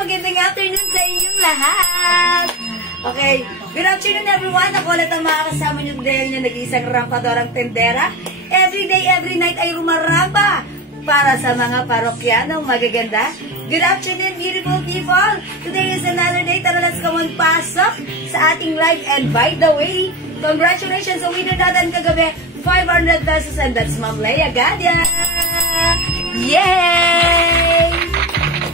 Magandang afternoon sa inyong lahat! Okay, good afternoon everyone! Ako ulit ang mga kasama nyo dahil nyo nag-iisang rampadorang tendera. Every day, every night ay rumaramba para sa mga parokyanong magaganda. Good afternoon, beautiful people! Today is another day. Tara, let's go on pasok sa ating live. And by the way, congratulations sa winner natin kagabi, 500 pesos, and that's Ma'am Leia Gadia! Yay!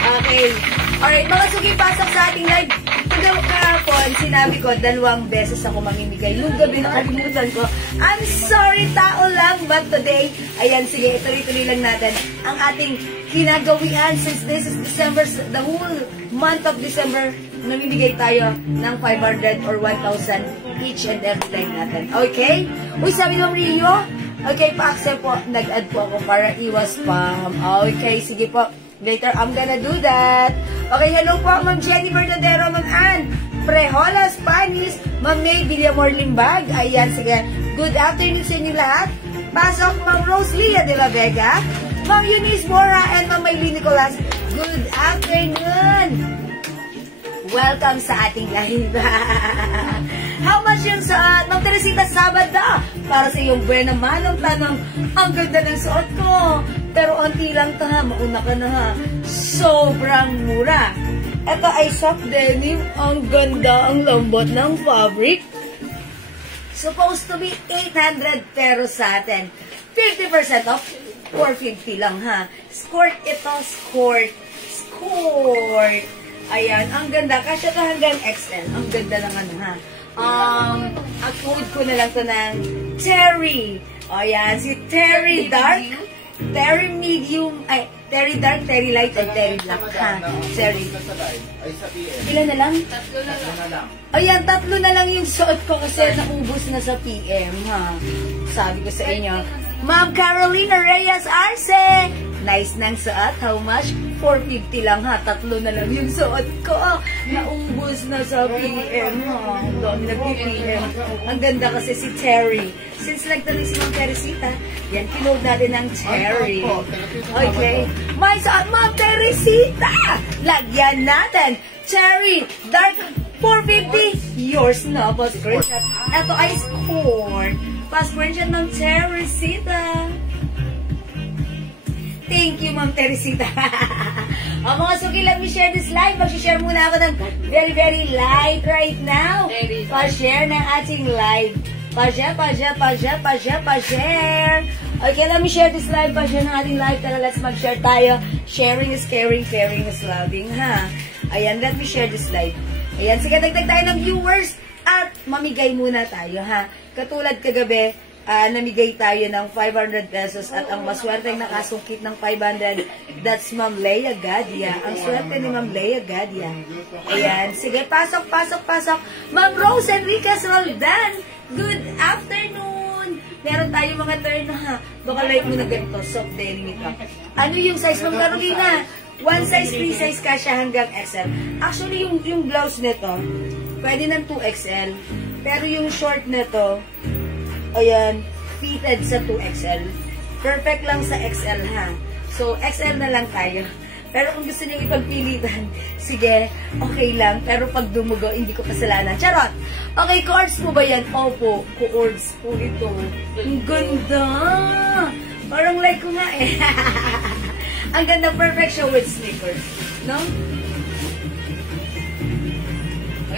Okay. Alright, mga sugi, pasok sa ating live. Kahapon, sinabi ko, 2 beses ako mamimigay. Nung gabi, nakalimutan ko. I'm sorry, tao lang. But today, ayan, sige, ituloy-tuloy lang natin ang ating kinagawian since this is December, the whole month of December, namimigay tayo ng 500 or 1,000 each and every time natin. Okay? Uy, sabi ng Rio, okay, pa-accept po. Nag-add po ako para iwas spam. Okay, sige po. Later, I'm gonna do that. Okay, hello po, Ma'am Jennifer Dodero, Ma'am Ann Prehola Spanis, Ma'am May Villamor Limbag. Ayan, sige. Good afternoon sa inyo lahat. Pasok, Ma'am Rose Lia de la Vega, Ma'am Eunice Mora, and Ma'am Maylene Nicolas. Good afternoon. Welcome sa ating live. How much yung suot? Ma'am Teresita Sabada, para sa iyong buena manong tanong, ang ganda ng suot ko. Pero onti lang ta ha, mauna ka na ha. Sobrang mura. Ito ay soft denim. Ang ganda, ang lambot ng fabric. Supposed to be 800 pero sa atin. 50% off, 450 lang ha. Skirt ito, skirt. Skirt. Ayan, ang ganda. Kasya ka hanggang XL. Ang ganda lang ano ha. Ang code ko na lang to ng Terry. Ayan, si Terry Dark. Terry medium, ay, Terry dark, Terry light, and Terry black, ha? Terry. Ilan na lang? 3 na lang. Ayan, 3 na lang yung suot ko kasi naubos na sa PM, ha? Sabi ko sa inyo. Ma'am Carolina Reyes Arce! Nice nang suot. How much? 450 lang, ha? 3 na lang yung suot ko. Naubos na sa PM, ha? Doon nag-PM. Ang ganda kasi si Terry. Since nagtanong si Ma'am Teresita, yan, kinood natin ng Terry. Okay. May suot, Ma'am Teresita! Lagyan natin. Terry, dark 450. Yours na, pa-screenshot. Ito ay score. Pa-screenshot ng Teresita. Thank you, Ma'am Teresita. O mga suki, let me share this live. Mag-share muna ako ng very, very light right now. Pa-share ng ating live. Pa-share. Okay, let me share this live. Pa-share ng ating live. Tara, let's mag-share tayo. Sharing is caring, caring is loving, ha? Ayan, let me share this live. Ayan, sige, dagdag tayo ng viewers. At mamigay muna tayo, ha? Katulad kagabi, namigay tayo ng 500 pesos at ang maswerteng nakasungkit ng 500, that's Ma'am Leia Gadia. Ang swerte ni Ma'am Leia Gadia. Ayan, sige, pasok. Ma'am Rose Enriquez Roldan, good afternoon. Meron tayo mga turn ha. Baka like mo na ganito, soft denim ito. Ano yung size, Ma'am Carolina? 1 size, 3 size kasya hanggang XL. Actually, yung blouse nito, pwede ng 2XL. Pero yung short nito, ayan, fitted sa 2XL. Perfect lang sa XL, ha? So, XL na lang tayo. Pero kung gusto nyo ipagpilitan, sige, okay lang. Pero pag dumugo, hindi ko kasalanan. Charot! Okay, cords po ba yan? Opo, cords po ito. Ang ganda! Parang like ko nga eh. Ang ganda, perfect siya with sneakers. No?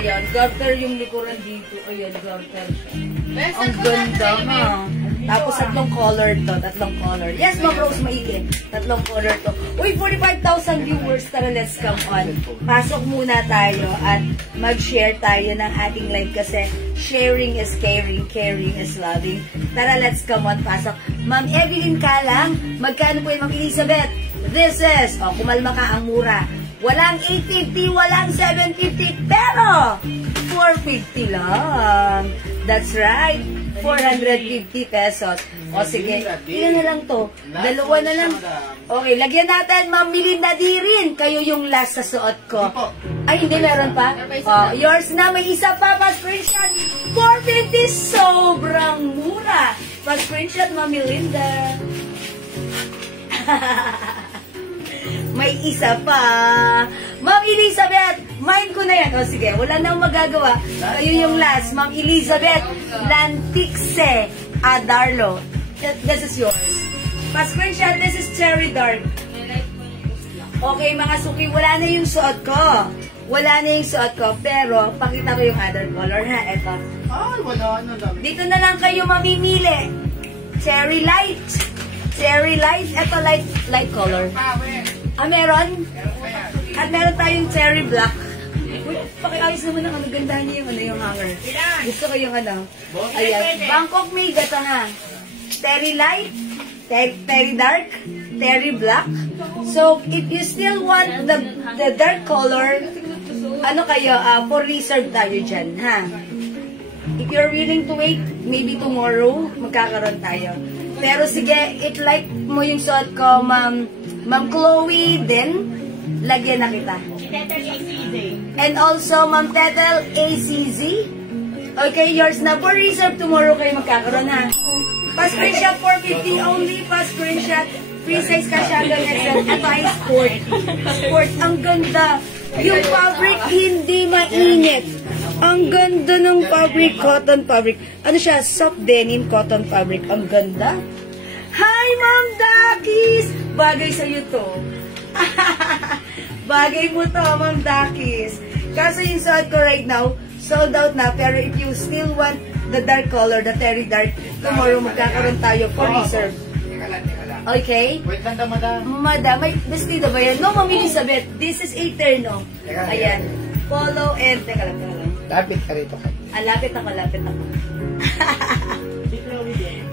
Ayan, garter yung likuran dito. Ayan, garter siya. Ang ganda nga. Tapos tatlong color to. Tatlong color. Yes, Ma'am Rose, maigi. Tatlong color to. Uy, 45,000 viewers. Tara, let's come on. Pasok muna tayo at mag-share tayo ng ating live kasi sharing is caring, caring is loving. Tara, let's come on. Pasok. Ma'am Evelyn Kalang, magkano po yung Ma'am Elizabeth? This is, kumalma ka, ang mura. Walang 850, walang 750, pero 450 lang. That's right. 450 pesos. O sige, ilan na lang to? Dalawa na lang. Okay, lagyan natin, Ma'am Melinda di rin. Kayo yung last sa suot ko. Ay, hindi, meron pa? Yours na, may isa pa, pa-screenshot. 450, sobrang mura. Pa-screenshot, Ma'am Melinda. May isa pa. Ma'am Elizabeth, mine ko na yan. O sige, wala nang magagawa. Kayo yung last. Ma'am Elizabeth Lantixe Adarlo. This is yours. Pa-screenshot, this is Cherry Dark. Okay, mga suki, wala na yung suot ko. Wala na yung suot ko. Pero, pakita ko yung other color, ha? Ito. Ay, wala na lang. Dito na lang kayo mamimili. Cherry Light. Cherry Light. Ito, light color. Meron? At meron tayong cherry black. Uy, pakiayos naman ang ganda niya yung hanger. Gusto ko yung ayan. Bangkok made ito ha. Terry light, terry dark, terry black. So, if you still want the dark color, for reserve tayo dyan, ha? If you're willing to wait, maybe tomorrow, magkakaroon tayo. Pero sige, it-like mo yung suot ko, Ma'am Chloe din, lagyan na kita. And also, Ma'am Tetel ACZ. Okay, yours na. For reserve, tomorrow kayo magkakaroon ha. Pa-screenshot 450 only. Pa-screenshot. Free size ka siya hanggang XL. Ito ay sport. Sport. Ang ganda. Yung fabric hindi mainit. Ang ganda ng fabric. Cotton fabric. Ano siya? Soft denim cotton fabric. Ang ganda. Hi, Ma'am Dakis! Bagay sa'yo to. Bagay mo to, Ma'am Dakis. Kaso yung suot ko right now, sold out na. Pero if you still want the dark color, the terry dark, tomorrow magkakaroon tayo for reserve. Okay? Wait lang, madam. Madam, may vestido ba yan? No, Ma'am Elizabeth. This is Eterno. Ayan. Polo and... Teka lang. Lapit ka rito. Lapit ako.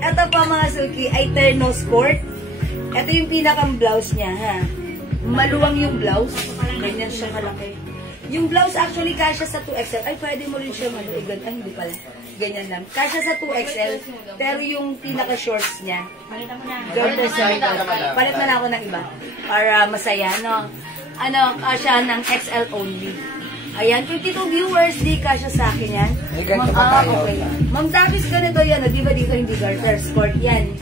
Ito pa mga suki, ay terno sport. Ito yung pinakang blouse niya, ha. Maluwang yung blouse. Ganyan siya kalaki. Yung blouse actually kasya sa 2XL. Ay, pwede mo rin siya maluigan. Ay, hindi pala. Ganyan lang. Kasya sa 2XL, pero yung pinaka-shorts niya, ganda sa palit na lang ako ng iba. Para masaya, no? Kasya ng XL only. Ayan, 52 viewers, di kasya sa akin yan. Okay. Ma'am Tapis, ganito yan. Di ba dito hindi garter? Sport yan.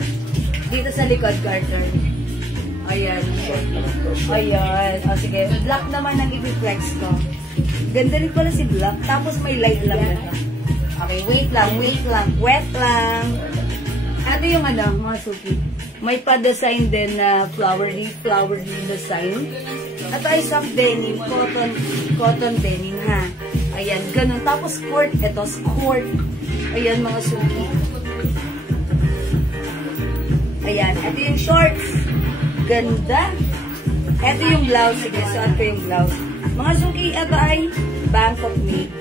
Dito sa likod, garter. Ayan. O sige, black naman ang i-flex ko. Ganda rin pala si black. Tapos may light lang na. Okay, wait lang. Wet lang. Ano yung mga suki? May pa-design din na flower leaf design. At ay soft denim, cotton denim ha. Ayan, ganun. Tapos skirt, skirt. Ayan mga suki. Ayan, ito yung shorts. Ganda. Ito yung blouse. Sige, suot ko yung blouse. Mga suki, ito ay Bangkok made.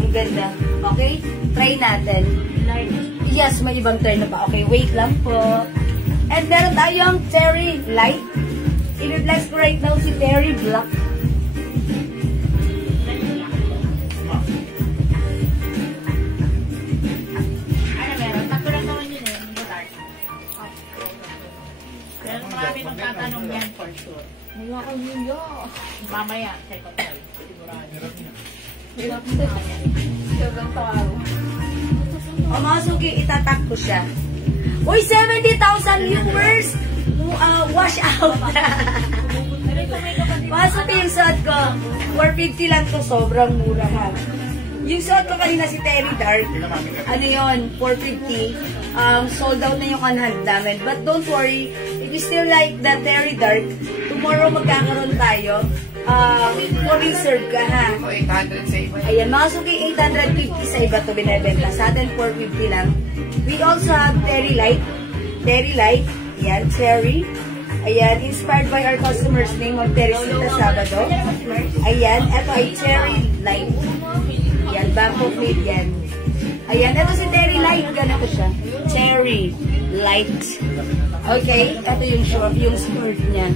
Ang ganda. Okay? Try natin. Yes, may ibang turn na pa. Okay, wait lang po. And meron tayong Terry Light. I-reflex ko right now si Terry Black. Ano meron? Tatlo lang naman yun eh. Pero marami magtatanong yan for sure. Wala ko niyo. Mamaya, check out tayo. O mga suki, itatag ko siya. Uy, 70,000 viewers! Wash out! Mga suki, yung suot ko. 450 lang to, sobrang mura ha. Yung suot ko kanina si Terry Dark, ano yun, 450. Sold out na yung on-hand namin. But don't worry, if you still like the Terry Dark, tomorrow magkakaroon tayo. for reserve ka ha. Ito, 800 sa iba. Ayan, mga suki, 850 sa iba to binibenta. Sa atin, 450 lang. We also have Terry Light. Terry Light. Ayan, Terry. Ayan, inspired by our customer's name of Teresita Sabado. Ayan, ito ay Terry Light. Ayan, Bangkok made yan. Ayan, ito si Terry Light. Gano'n ko siya. Terry Light. Okay, ito yung short, yung skirt niya.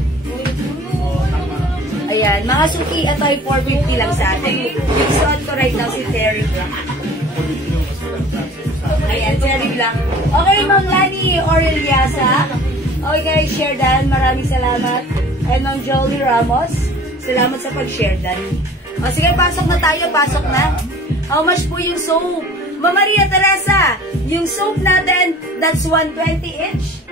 Ayan, mga suki, ito ay 450 lang sa atin. Yung suot ko right now si Terry Black. Ayan, Terry Black. Okay, Ma'am Lani Aureliasa. Okay, share dan. Maraming salamat. And Ma'am Jolie Ramos. Salamat sa pag-share dan. O sige, pasok na tayo. Pasok na. How much po yung soap? Ma'am Maria Teresa, yung soap natin, that's 120 each.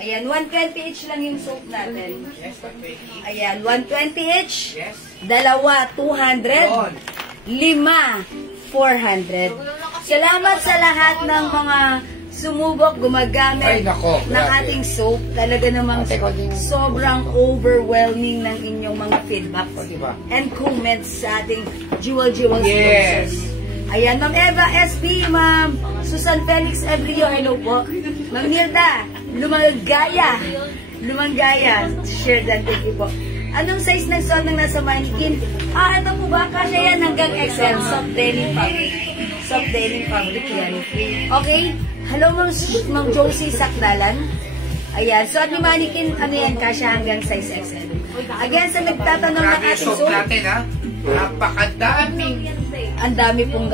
Ayan, 120 each lang yung soap natin. Yes, 120. Ayan, 120 each. Yes. Dalawa, 200. 5, 400. Salamat sa lahat ng mga sumubok, gumagamit Ay, nako, ng grabe. ating soap. Talaga namang sobrang overwhelming ng inyong mga feedback O, diba? and comments sa ating Jewel Yes. sponsors. Ayan, Ma'am Eva SP, Ma'am Susan Felix Ebrio, hello po. Ma'am Nilda, Lumangaya, share that, thank you po. Anong size ng suot ng nasa mannequin? Ito po ba? Kasi yan hanggang XL, soft denim fabric. Soft denim fabric yan. Okay? Hello, Ma'am Josie Sakdalan. Ayan, suot ni mannequin, ano yan, kasya hanggang size XL. Again, sa nagtatanong ng Grabe yung ating soap suot, natin, ha? Napakadaming. ang dami pong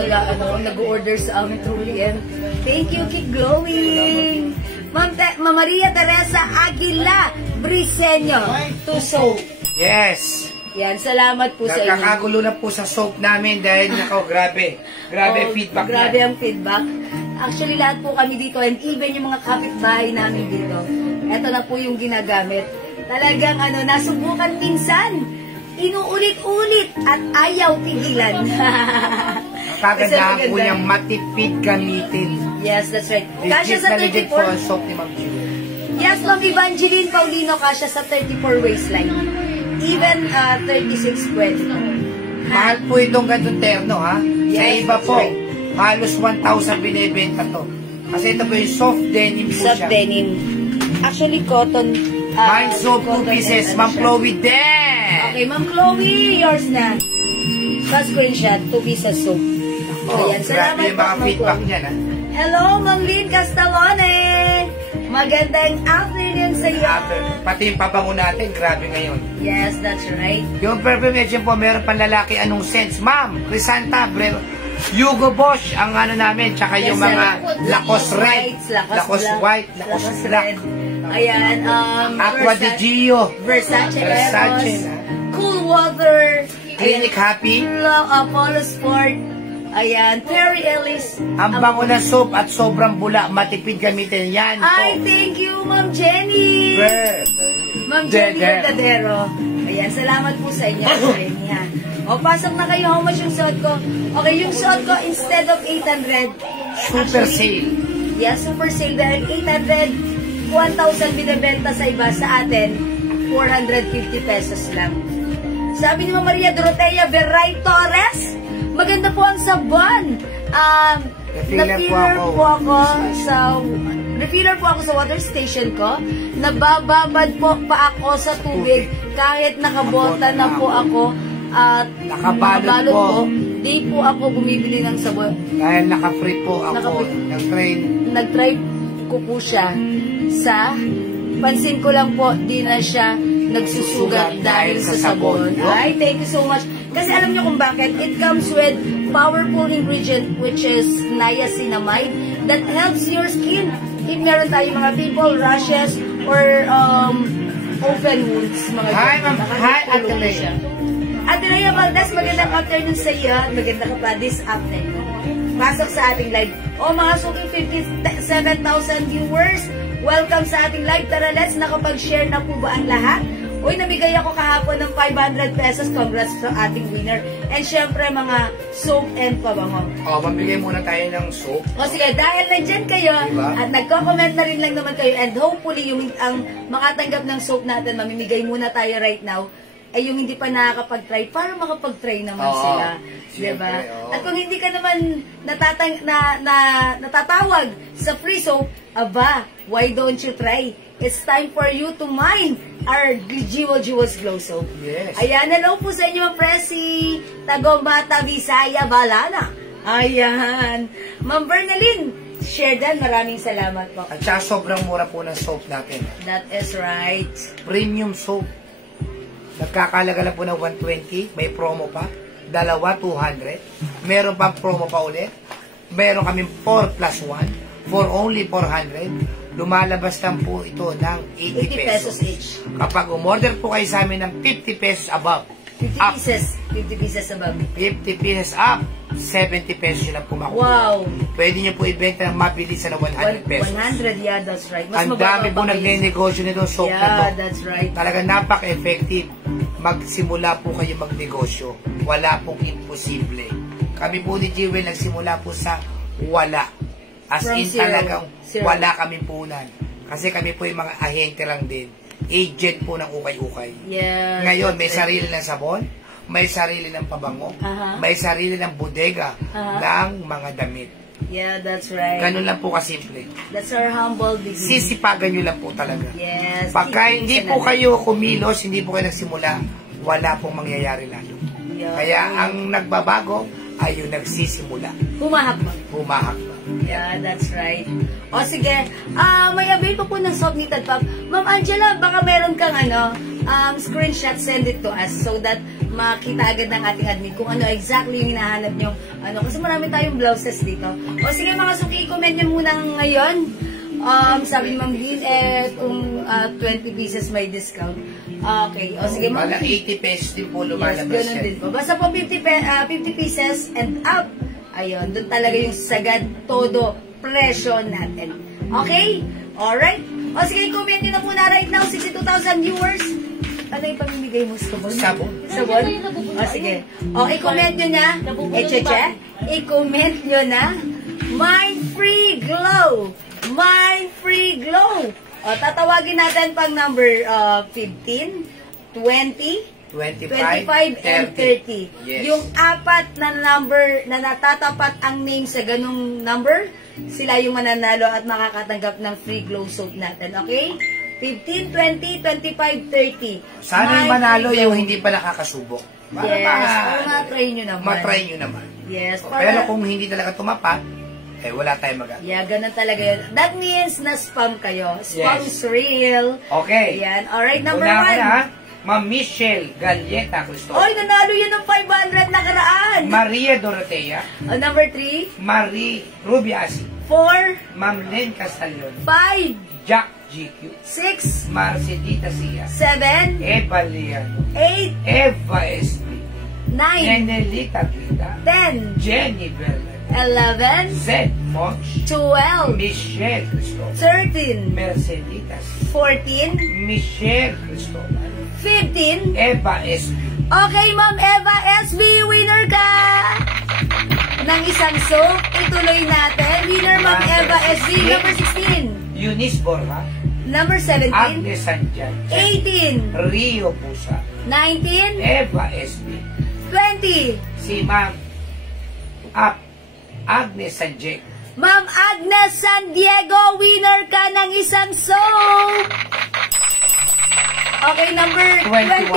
nag-order sa amin truly, and thank you, keep glowing. Ma'am Maria Teresa Aguila Briseño to soap. Yes. Yan, salamat po sa inyo. Nagkakagulo na po sa soap namin dahil grabe. Grabe feedback Grabe niya. ang feedback. Actually, lahat po kami dito, and even yung mga kapitbahay namin dito, eto na po yung ginagamit. Talagang nasubukan minsan, inuulit-ulit at ayaw tigilan. Kagandahan po niyang matipid gamitin. Yes, that's right. Kasya Legit sa na legit po 34. ang soap ni Ma'am Jewel. Yes, Ma'am Evangeline Paulino, kasya sa 34 waistline. Even 36 pwede po. Mahal po itong gantong terno, ha? Sa Yes, iba that's po, right. halos 1,000 binibenta to. Kasi ito po yung soft denim po Soft siya. denim. Actually, cotton. Mine soap 2 cotton pieces, and Ma'am siya. Chloe din! Okay, Ma'am Chloe, yours na. Sa screenshot, 2 pieces soap. Oh, Ayan, grabe salamat yung po, mga Ma'am feedback Chloe. niyan, ha? Hello, Ma'am Lynn Castalone. Magandang afternoon sa iyo. Pati yung pabango natin, grabe ngayon. Yes, that's right. Yung perfume po, meron pang lalaki, anong sense? Ma'am, Crisanta, Hugo Boss, ang namin, tsaka yung Yes, mga sir. Lacoste Red, Lacoste White, Black, Lacoste Black, Ayan, Aqua di Gio, Versace Versace, Eros, Cool Water, Clinic Happy. Polo Sport, ayan, Perry Ellis. Ang bango ng soap at sobrang bula, matipid gamitin yan po. Ay, thank you, Ma'am Jenny. Ma'am Jenny Verdadero. Ayan, salamat po sa inyo. O, pasok na kayo. How much yung suot ko? Okay, yung suot ko, instead of 800, Super sale. Yeah, super sale. Dahil 800, 1,000 binibenta sa iba, sa atin, 450 pesos lang. Sabi ni Ma'am Maria Dorotea Veray Torres, maganda po ang sabon. Refiller po ako sa water station ko. Nabababad po pa ako sa tubig kahit nakabota na po ako at Nakabalot po. Di po ako bumibili ng sabon. Dahil naka-free po ako. Nag-train. Nag-try ko po siya sa pansin ko lang po, di na siya nagsusugat dahil sa sabon. Ay, thank you so much. Kasi alam niyo kung bakit? It comes with powerful ingredient which is niacinamide that helps your skin. If meron tayong mga pimple, rashes, or open wounds, mga Hi, Ma'am. Hi, nakakatulong na Ate siya. Adelea Valdez, magandang afternoon sa iyo. Maganda ka pa this afternoon. Pasok sa ating live. O mga suking 57,000 viewers, welcome sa ating live. Tara, let's nakapag-share na po ba ang lahat? Uy, namigay ako kahapon ng 500 pesos. Congrats sa ating winner. And syempre, mga soap and pabango. O, mabigay muna tayo ng soap. O sige, dahil nandyan kayo, Diba? at nagko-comment na rin lang naman kayo, and hopefully, yung ang makatanggap ng soap natin, mamimigay muna tayo right now. ay yung hindi pa nakakapag-try, para makapag-try naman Oo, sila. siyempre, Diba? oo. At kung hindi ka naman natatawag sa free soap, aba, why don't you try? It's time for you to mine our Jewels Glow Soap. Yes. Ayan, hello po sa inyo, Presi, Tagomata, Visaya, Balana. Ayan. Ma'am Bernalyn, share dan, maraming salamat po. At saka sobrang mura po ng soap natin. That is right. Premium soap. Nagkakalaga lang po ng 120. May promo pa. Dalawa, 200. Meron pang promo pa ulit. Meron kaming 4 plus 1 for only 400. Lumalabas lang po ito ng 80 pesos. each. Kapag umorder po kayo sa amin ng 50 pesos above, 50 up, pieces. 50 pieces above. 50 pieces up, 70 pesos yun lang po makuha. Wow. Pwede nyo po ibenta ng mabilisan ng 100 pesos. 100, yeah, that's right. Mas Ang mababa dami po pa nagne-negosyo nito soap na to. Yeah, that's right. Talaga napaka-effective. Magsimula po kayo magnegosyo. Wala pong imposible. Kami po ni Jewel nagsimula po sa wala. As From in zero. talagang Zero. wala kami punan. Kasi kami po yung mga ahente lang din. Agent po ng ukay-ukay. Yeah. Ngayon, may that's right. sarili ng sabon, may sarili ng pabango, Aha. may sarili ng bodega Aha. ng mga damit. Yeah, that's right. Ganun lang po kasimple. That's our humble beginning. Sisipagan nyo lang po talaga. Yes. Pagka keep hindi it po na- kayo kumilos, hindi po kayo nagsimula, wala pong mangyayari lalo. Yeah. Kaya ang nagbabago ay yung nagsisimula. Humahakbang. Humahakbang. Yeah, that's right. O sige, may avail pa po ng soap ni Tadpap. Ma'am Angela, baka meron kang screenshot, send it to us so that makita agad ng ating admin kung ano exactly yung hinahanap nyo. Kasi marami tayong blouses dito. O sige mga suki, i-comment nyo muna ngayon. Sabi ni Ma'am Lynn, kung 20 pieces may discount. Okay, o sige Ma'am Bala Lynn. 80 pesos din po Yes, lumalabas ganun yan. din po. Basta po 50 pieces and up. Ayun, doon talaga yung sagad todo presyo natin. Okay? Alright? O sige, comment nyo na muna right now, 62,000 viewers. Ano yung pamimigay mo? Sabon? Sabon. Sabon? O sige. O, i-comment nyo na. I-comment nyo na. Mind Free Glow. Mind Free Glow. O, tatawagin natin pang number 15, 20, 25 and 30. Yes. Yung apat na number na natatapat ang name sa ganung number, sila yung mananalo at makakatanggap ng free glow soap natin. Okay? 15, 20, 25, 30. Sana yung manalo yung hindi pa nakakasubok. Para Yes, para ma-try nyo naman. Ma-try nyo naman. Yes. Pero kung hindi talaga tumapat, wala tayong magagawa. Yeah, ganun talaga yun. That means na-spam kayo. Spam Yes. is real. Okay. Ayan. Alright, number Una 1. na, Ma'am Michelle Galleta Cristobal. Oy, nanalo yun ng 500 nakaraan. Maria Dorotea. Number 3. Marie Rubiasi. 4. Ma'am Len Castellon. 5. Jack GQ. 6. Marcelita Sia. 7. Eva Liano. 8. Eva SP. 9. Nenelita Gita. 10. Jenny Bella. 11. Zed Moch. 12. Michelle Cristobal. 13. Merceditas. 14. Michelle Cristobal. 15. Eva SP. Okay, Ma'am Eva SB, winner ka! Ng isang soap, ituloy natin. Winner, Ma'am Eva SB, number 16. Eunice Borja. Number 17. Agnes Sanjan. 18. Rio Pusa. 19. Eva SP. 20. Si Ma'am Agnes Sanjek. Ma'am Agnes San Diego, winner ka ng isang soap! Okay, number 21.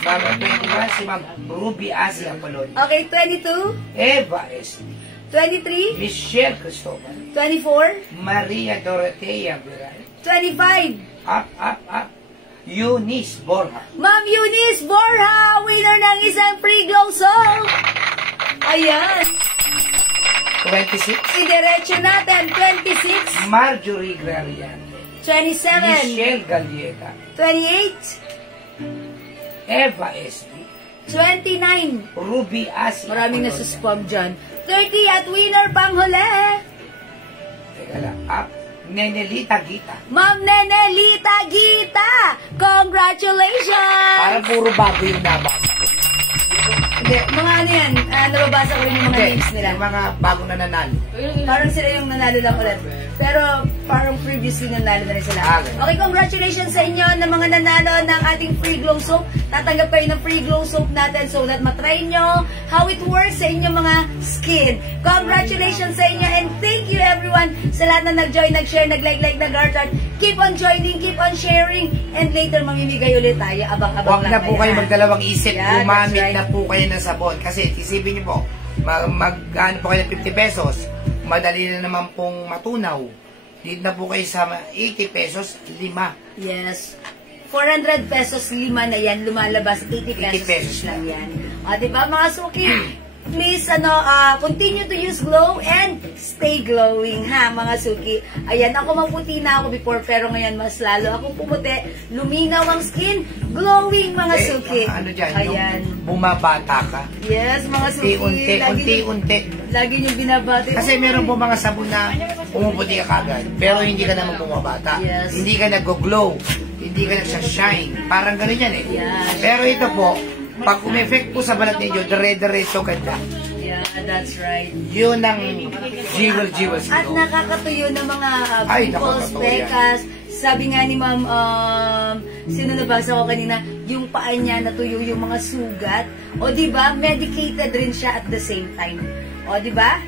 Number 21, si Ma'am Ruby Asia Apolon. Okay, 22. Eva SP. 23. Michelle Cristobal. 24. Maria Dorotea Viral. 25. Up. Eunice Borja. Ma'am Eunice Borja, winner ng isang free glow soap. Ayan. 26. Idiretso natin. 26. Marjorie Grariante. 27. Michelle Galleta. 28. Eva SP. 29. Ruby Asia Maraming Apolon. nasuspam dyan. 30 at winner pang huli. Teka lang. Up. Nenelita Gita. Ma'am Nenelita Gita. Congratulations. Parang puro bago yung nabasa. Hindi, mga ano yan. Nababasa ko rin yung mga names nila. Yung mga bagong nananalo. Parang sila yung nanalo lang ulit. Pero parang previously nanalo na rin sila. Ganun. Okay, congratulations sa inyo na mga nanalo ng ating free glow soap. Tatanggap kayo ng free glow soap natin so that matry nyo how it works sa inyong mga skin. Congratulations sa inyo and thank you everyone sa lahat na nag-join, nag-share, nag-like, nag-heart. Keep on joining, keep on sharing, and later mamimigay ulit tayo. Abang-abang lang. Huwag na po kayo magdalawang isip. Yeah, Gumamit right. na po kayo ng sabon. Kasi isipin niyo po, ano po kayo ng 50 pesos, madali na naman pong matunaw. Dito na po kayo sa 80 pesos, 5. Yes. 400 pesos, 5 na yan. Lumalabas, 80 pesos lang yan. O, diba mga suki? Please, continue to use glow and stay glowing, ha, mga suki. Ayan, ako maputi na ako before, pero ngayon mas lalo akong pumuti. Luminaw ang skin, glowing, mga suki. Ano dyan? Ayan. Yung bumabata ka. Yes, mga suki. Unti-unti. Lagi niyong binabati. Kasi meron po mga sabon na pumuputi ka kagad, pero hindi ka naman bumabata. Yes. Hindi ka nag-glow. Hindi ka nag-shine. Parang gano'n yan eh. Yes. Pero ito po, pag umeffect po sa balat ninyo, dire-diretso ganda. Yeah, that's right. Yun ang jewel At glow. nakakatuyo ng mga Ay, pimples, nakakatuyo yan. pekas. Sabi nga ni ma'am, sino nabasa ko kanina, yung paa niya natuyo yung mga sugat. O diba, medicated rin siya at the same time. O diba?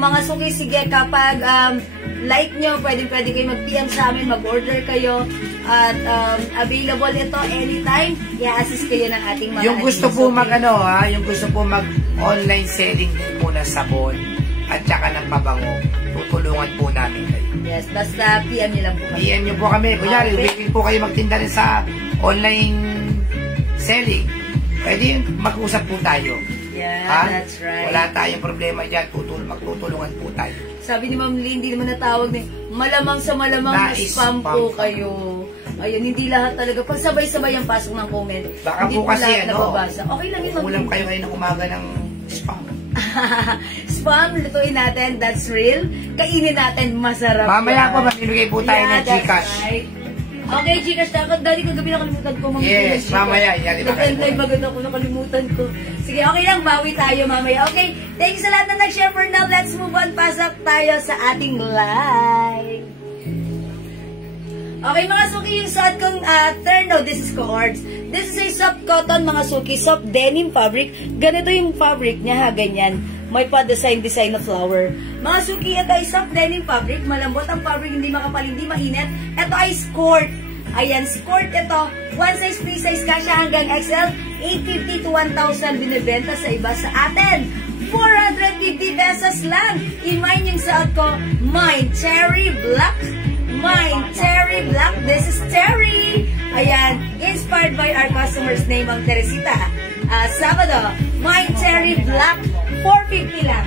Mga suki, sige, kapag like nyo, pwede kayo mag-PM sa amin, mag-order kayo. At available ito anytime. I-assist kayo ng ating mga Yung gusto po yung gusto po mag-online selling din po ng sabon at saka ng pabango, tutulungan po namin kayo. Yes, basta PM nyo lang po kami. PM nyo po kami. Kunyari, Okay. willing po kayo magtinda rin sa online selling. Pwede mag-usap po tayo. Yeah, that's right. Wala tayong problema dyan. Magtutulungan po tayo. Sabi ni Ma'am Lee, hindi naman natawag ni malamang sa malamang na spam po kayo. Ayun, hindi lahat talaga. Pag sabay-sabay ang pasok ng comment, Baka hindi po kasi lahat nababasa. Okay lang yun. ulam kayo ng umaga ng spam. Spam, lutuin natin. That's real. Kainin natin. Masarap. Mamaya yan. po, mamimigay po tayo ng that's Gcash. right. Okay, Gcash. Dapat dali ko gabi nakalimutan ko. Yes, mamaya. Yan, di ba? Nag-entay bagad ako, nakalimutan ko. Sige, okay lang. Bawi tayo mamaya. Okay, thank you sa lahat na nag-share for now. Let's move on. Pasok tayo sa ating live. Okay, mga suki, yung suot kong terno, this is Coords. This is a soft cotton, mga suki, soft denim fabric. Ganito yung fabric niya, ha, ganyan. May pa-design na flower. Mga suki, ito ay soft denim fabric. Malambot ang fabric, hindi makapal, hindi mainit. Ito ay skirt. Ayan, skirt ito. One size, free size ka siya hanggang XL. 850 to 1,000 binibenta sa iba sa atin. 450 pesos lang. In-mine yung suot ko, mine, cherry black. Mine, Cherry Black. This is Terry. Ayan, inspired by our customer's name, ang Teresita. Sabado, Mine, Cherry Black, 450 lang.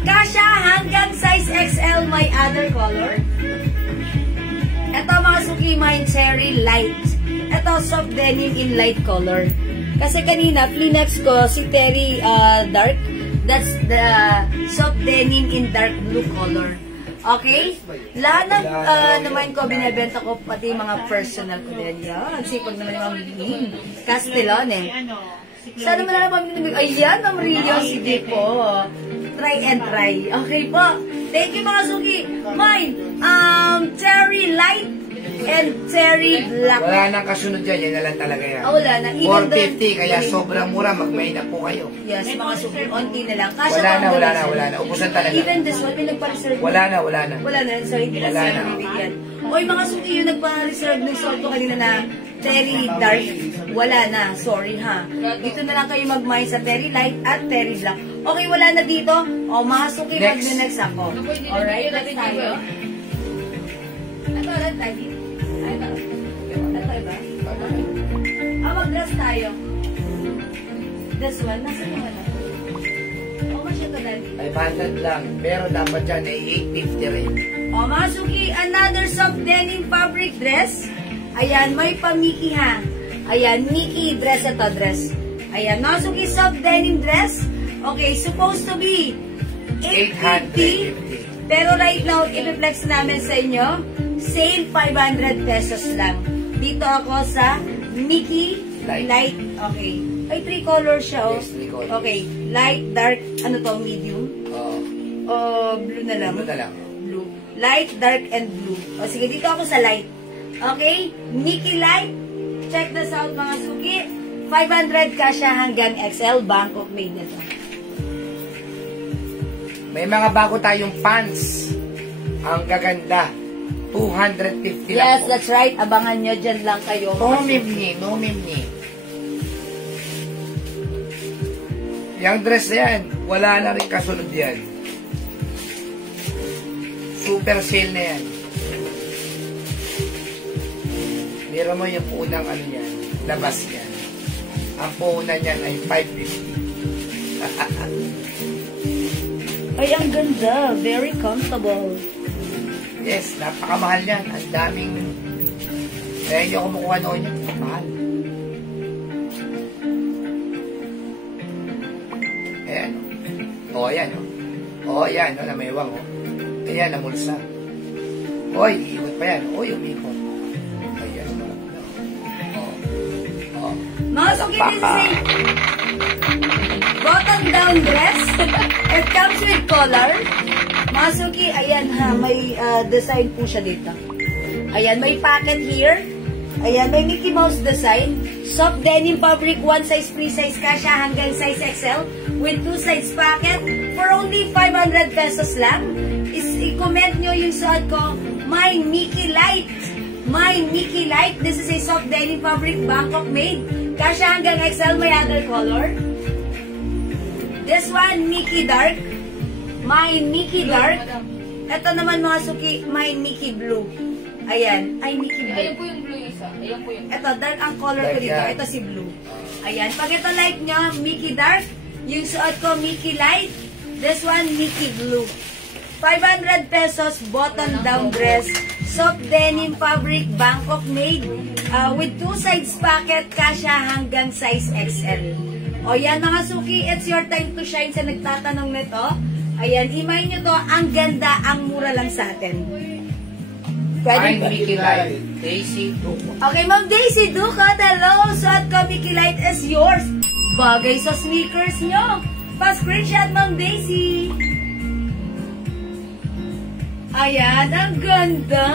Kasha hanggang size XL, my other color. Ito mga suki, Mine, Cherry Light. Ito, soft denim in light color. Kasi kanina, Kleenex ko, si Terry Dark. That's the soft denim in dark blue color. Okay? Lahat ng naman ko, binibenta ko, pati mga personal ko din. Yan, sipag naman yung mga Castellon eh. Sana mo na naman binibig. Ayan, Ma'am Rio, sige po. Try and try. Okay po. Thank you mga suki. Mine, Cherry Light and Cherry Black. Wala nang kasunod dyan. Yan na lang talaga yan. Wala na. Even 450, kaya sobrang mura. Magmay na po kayo. Yes, mga suki. Onti na lang. Kasha Wala na. Ubusan talaga. Even this one, may nagpa-reserve. Wala na. Wala na, so hindi na siya nabibigyan. Oy, mga suki, yung nagpa-reserve ng solto kanina na Terry Dark, wala na. Sorry ha. Dito na lang kayo mag-mine sa Terry Light at Terry Black. Okay, wala na dito. O, mga suki, mag-next ako. Alright, let's tayo. Ito, let's tayo. Ito iba? Mag-dress tayo. This one, nasa naman na? O, masya to dali. 500 lang. Pero dapat dyan ay 850 rin. O, mga suki, another soft denim fabric dress. Ayan, may pa-Mickey ha. Ayan, Mickey dress ito, dress. Ayan, mga suki, soft denim dress. Okay, supposed to be 850. Pero right now, i-reflex namin sa inyo, sale 500 pesos lang. Dito ako sa Mickey Light. Okay. Ay, 3 colors siya, oh. Yes, 3 colors. Okay, light, dark, ano to, medium? Blue na lang. Blue na lang. Blue. Light, dark, and blue. O sige, dito ako sa light. Okay? Mickey Light. Check this out mga suki. 500 kasya hanggang XL. Bangkok made nito. May mga bago tayong pants. Ang gaganda. 250 lang Yes, po. that's right. Abangan nyo. Dyan lang kayo. No mimni, no mimni. Yung dress na yan, wala na rin kasunod yan. Super sale na yan. Mira mo yung unang ano yan, labas yan. Ang puhunan yan ay 550. Ay, ang ganda. Very comfortable. Yes, napakamahal yan. Ang daming... Kaya hindi ako kumukuha noon yan. Mahal. Ayan. O, ayan. O, ayan. Na may wang. Ayan, namulsa. Oy, iikot pa yan. Oy, umikot. Ayan. O. Mga suki, this is a bottom-down dress. It comes with collar. Mga suki, ayan ha, may design po siya dito. Ayan, may pocket here. Ayan, may Mickey Mouse design. Soft denim fabric, one size, free size kasha hanggang size XL with two sides pocket for only 500 pesos lang. I-comment nyo yung suot ko, my Mickey Light. My Mickey Light. This is a soft denim fabric, Bangkok made. Kasha hanggang XL, may other color. This one, Mickey Dark. My Mickey Dark. Ito naman mga suki, my Mickey Blue. Ayan. Ay, Mickey Blue. Ayan po yung blue isa. Ayan po yung... Ito, dark ang color ko dito. Ito si Blue. Ayan. Pag ito like nyo, Mickey Dark. Yung suot ko, Mickey Light. This one, Mickey Blue. 500 pesos, bottom down dress. Soft denim fabric, Bangkok made. With two sides pocket, kasha hanggang size XL. O yan mga suki, it's your time to shine sa nagtatanong nito. Ayan, imay nyo to, ang ganda, ang mura lang sa atin. Pwede ba? Mickey Light. Daisy Duco. Okay, Ma'am Daisy Duco, hello! Suot ko, Mickey Light is yours. Bagay sa sneakers nyo. Pa-screenshot, Ma'am Daisy. Ayan, ang ganda.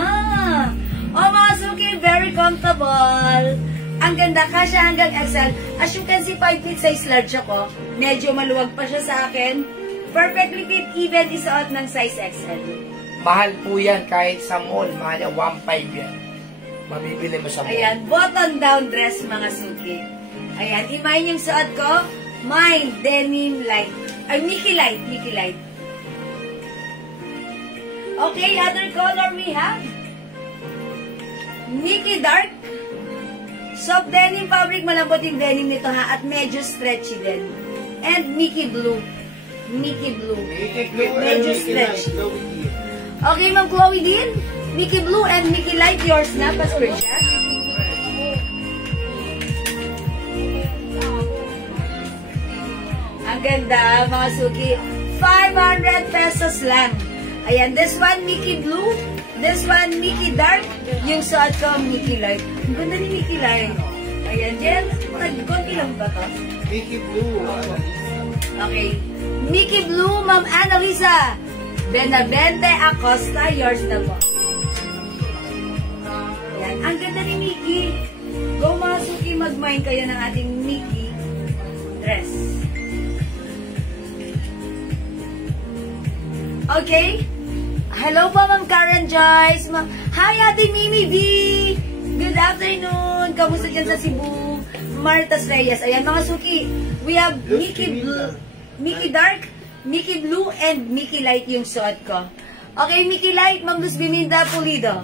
O mga suki, very comfortable. Ang ganda, kasya hanggang XL. As you can see, 5 feet size large ako. Medyo maluwag pa siya sa akin. Perfectly fit, even isuot ng size XL. Mahal po yan kahit sa mall. Mahal yan, 1.5 yan. Mabibili mo sa mall. Ayan, button down dress mga suki. Ayan, imayin yung suot ko. My denim light. Ay, Mickey Light, Mickey Light. Okay, other color we have. Mickey Dark. Soft denim fabric, malambot yung denim nito ha, at medyo stretchy din. And Mickey Blue. Mickey Blue. Medyo stretchy. Okay, Ma'am Chloe din. Mickey Blue and Mickey Light, yours na. Pa-screenshot. Ang ganda, mga suki. 500 pesos lang. Ayan, this one, Mickey Blue. This one, Mickey Dark. Yung suot ko, Mickey Light. Ang ganda ni Mickey Light. Ayan, Jen. Konti lang ba to? Mickey Blue. Okay. Mickey Blue, Ma'am Annalisa. Benavente Acosta, yours na po. Ayan. Ang ganda ni Mickey. Go mga suki, mag-mine kayo ng ating Mickey dress. Okay? Hello po, Ma'am Karen Joyce. Hi, Ate Mimi B. Good afternoon. Kamusta dyan sa Cebu? Martas Reyes. Ayan, mga suki. We have Mickey Blue, Mickey Dark, Mickey Blue, and Mickey Light yung suot ko. Okay, Mickey Light, Ma'am Luz Biminda Pulido.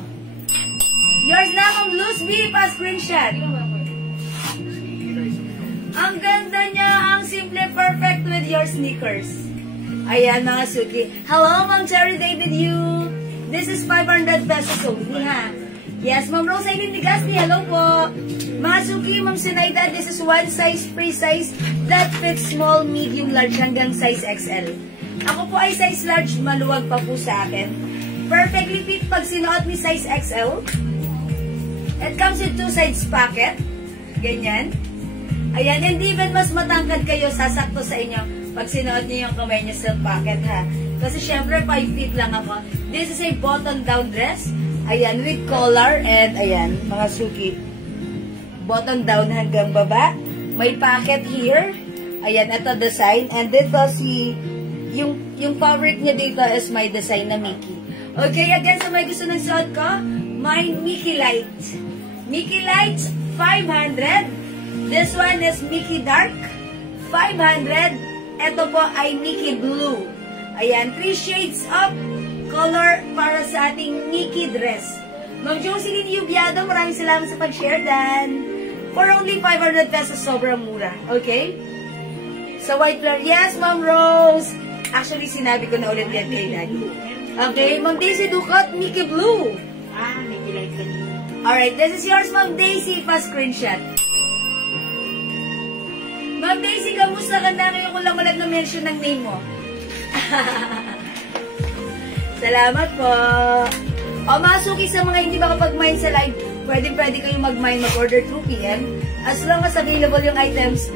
Yours na, Ma'am Luz B. Pa-screenshot. Ang ganda niya, ang simple, perfect with your sneakers. Ayan, mga suki. Hello, Ma'am Cherry David Yu. This is 500 pesos only, ha? Yes, Ma'am Rose Aileen Digasni, hello po. Mga suki, Ma'am Sinaida, this is one size, free size, that fits small, medium, large, hanggang size XL. Ako po ay size large, maluwag pa po sa akin. Perfectly fit pag sinuot ni size XL. It comes with two sides pocket. Ganyan. Ayan, and even mas matangkad kayo, sasakto sa inyo pag sinuot niyo yung kamay niyo sa pocket, ha? Kasi syempre 5 feet lang ako. This is a button-down dress. Ayan, with collar and ayan, mga suki. Button-down hanggang baba. May pocket here. Ayan, ito design. And dito yung fabric niya dito is may design na Mickey. Okay, again, so may gusto ng suot ko, may Mickey Light. Mickey Light, 500. This one is Mickey Dark, 500. Ito po ay Mickey Blue. Ayan, 3 shades of color para sa ating Mickey dress. Ma'am Jocelyn Yubiado, maraming salamat sa pag-share dan. For only 500 pesos, sobrang mura. Okay? Sa white floor, yes, Ma'am Rose. Actually, sinabi ko na ulit yan kay Daddy. Okay, Ma'am Daisy Ducot, Mickey Blue. Mickey Light kanina. Alright, this is yours, Ma'am Daisy. Pa-screenshot. Ma'am Daisy, kamusta ka na? Ngayon ko lang ulit na-mention ng name mo. Salamat po. O, mga suki sa mga hindi makapag-mine sa live, pwede kayong mag-mine, mag-order through PM. As long as available yung items,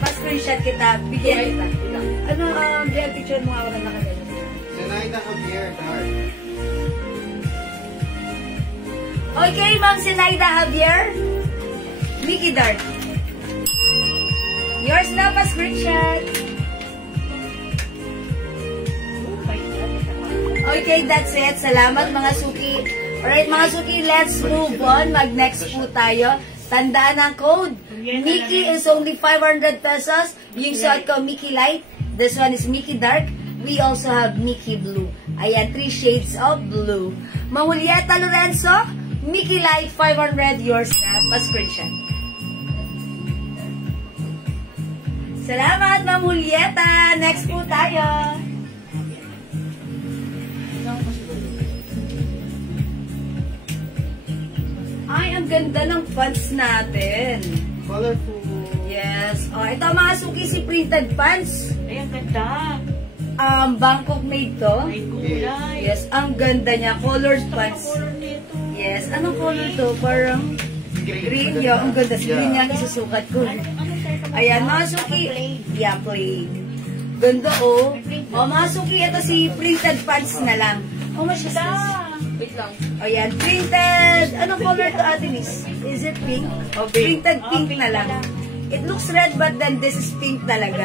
pa-screenshot kita, bigyan kita. Ano, real picture mo ako na nakagano? Zenaida Javier, dark. Okay, Ma'am Zenaida Javier. Mickey Dark. Yours na, pa-screenshot. Okay, that's it. Salamat mga suki. Alright mga suki, let's move on. Mag-next po tayo. Tandaan ang code. Mickey is only 500 pesos. Yung suot ko, Mickey Light. This one is Mickey Dark. We also have Mickey Blue. Ayan, 3 shades of blue. Ma'am Julieta Lorenzo, Mickey Light, 500. Yours na. Pa-screenshot. Salamat, Ma'am Julieta. Next po tayo. Ay, ang ganda ng pants natin. Colorful. Yes. Oh, ito mga suki, si printed pants. Ay, ang ganda. Bangkok made to. May kulay. Yes, ang ganda niya. Colored pants. Color nito. Yes. Anong color to? Parang green. Yeah, ang ganda. Si green yan, isusukat ko. Ayan, mga suki. Yeah, plain. Ganda, oh. Oh, mga suki, ito si printed pants na lang. Oh, masyas. Wait lang. Ayan, printed. Anong color to, Ate Miss? Is it pink? Oh, printed pink na lang. It looks red, but then this is pink talaga.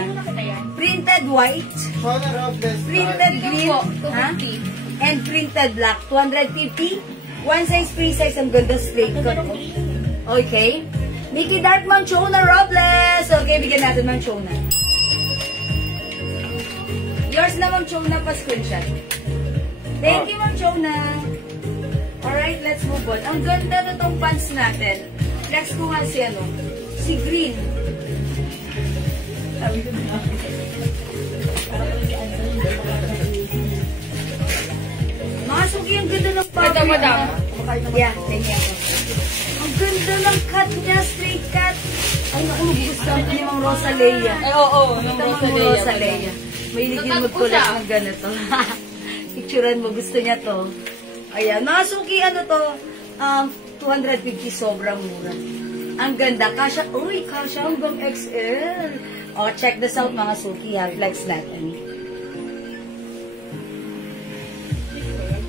Printed white. Color of this Printed green. Ha? 250. And printed black. 250. One size, free size. Ang ganda straight cut. Okay. Mickey Dark, Ma'am Chona Robles. Okay, bigyan natin Ma'am Chona. Yours na, Ma'am Chona, pa-screenshot. Thank you, Ma'am Chona. Alright, let's move on. Ang ganda na itong pants natin. Flex ko nga si ano, si green. Sabi ko na. Mga suki, ang ganda ng pants. Madam. Yeah, thank you. Ang ganda ng cut niya, straight cut. Ay, naku, magugustuhan ko ni Mang Rosalea. Ay, oo. Ito, Mang Rosalea. May ligin magkulat ng ganito. Picturean mo, gusto niya to. Ayan, mga suki, ano to, 250, sobrang mura. Ang ganda, kasha, uy, kasha hanggang XL. O, check this out mga suki, ha, flex natin.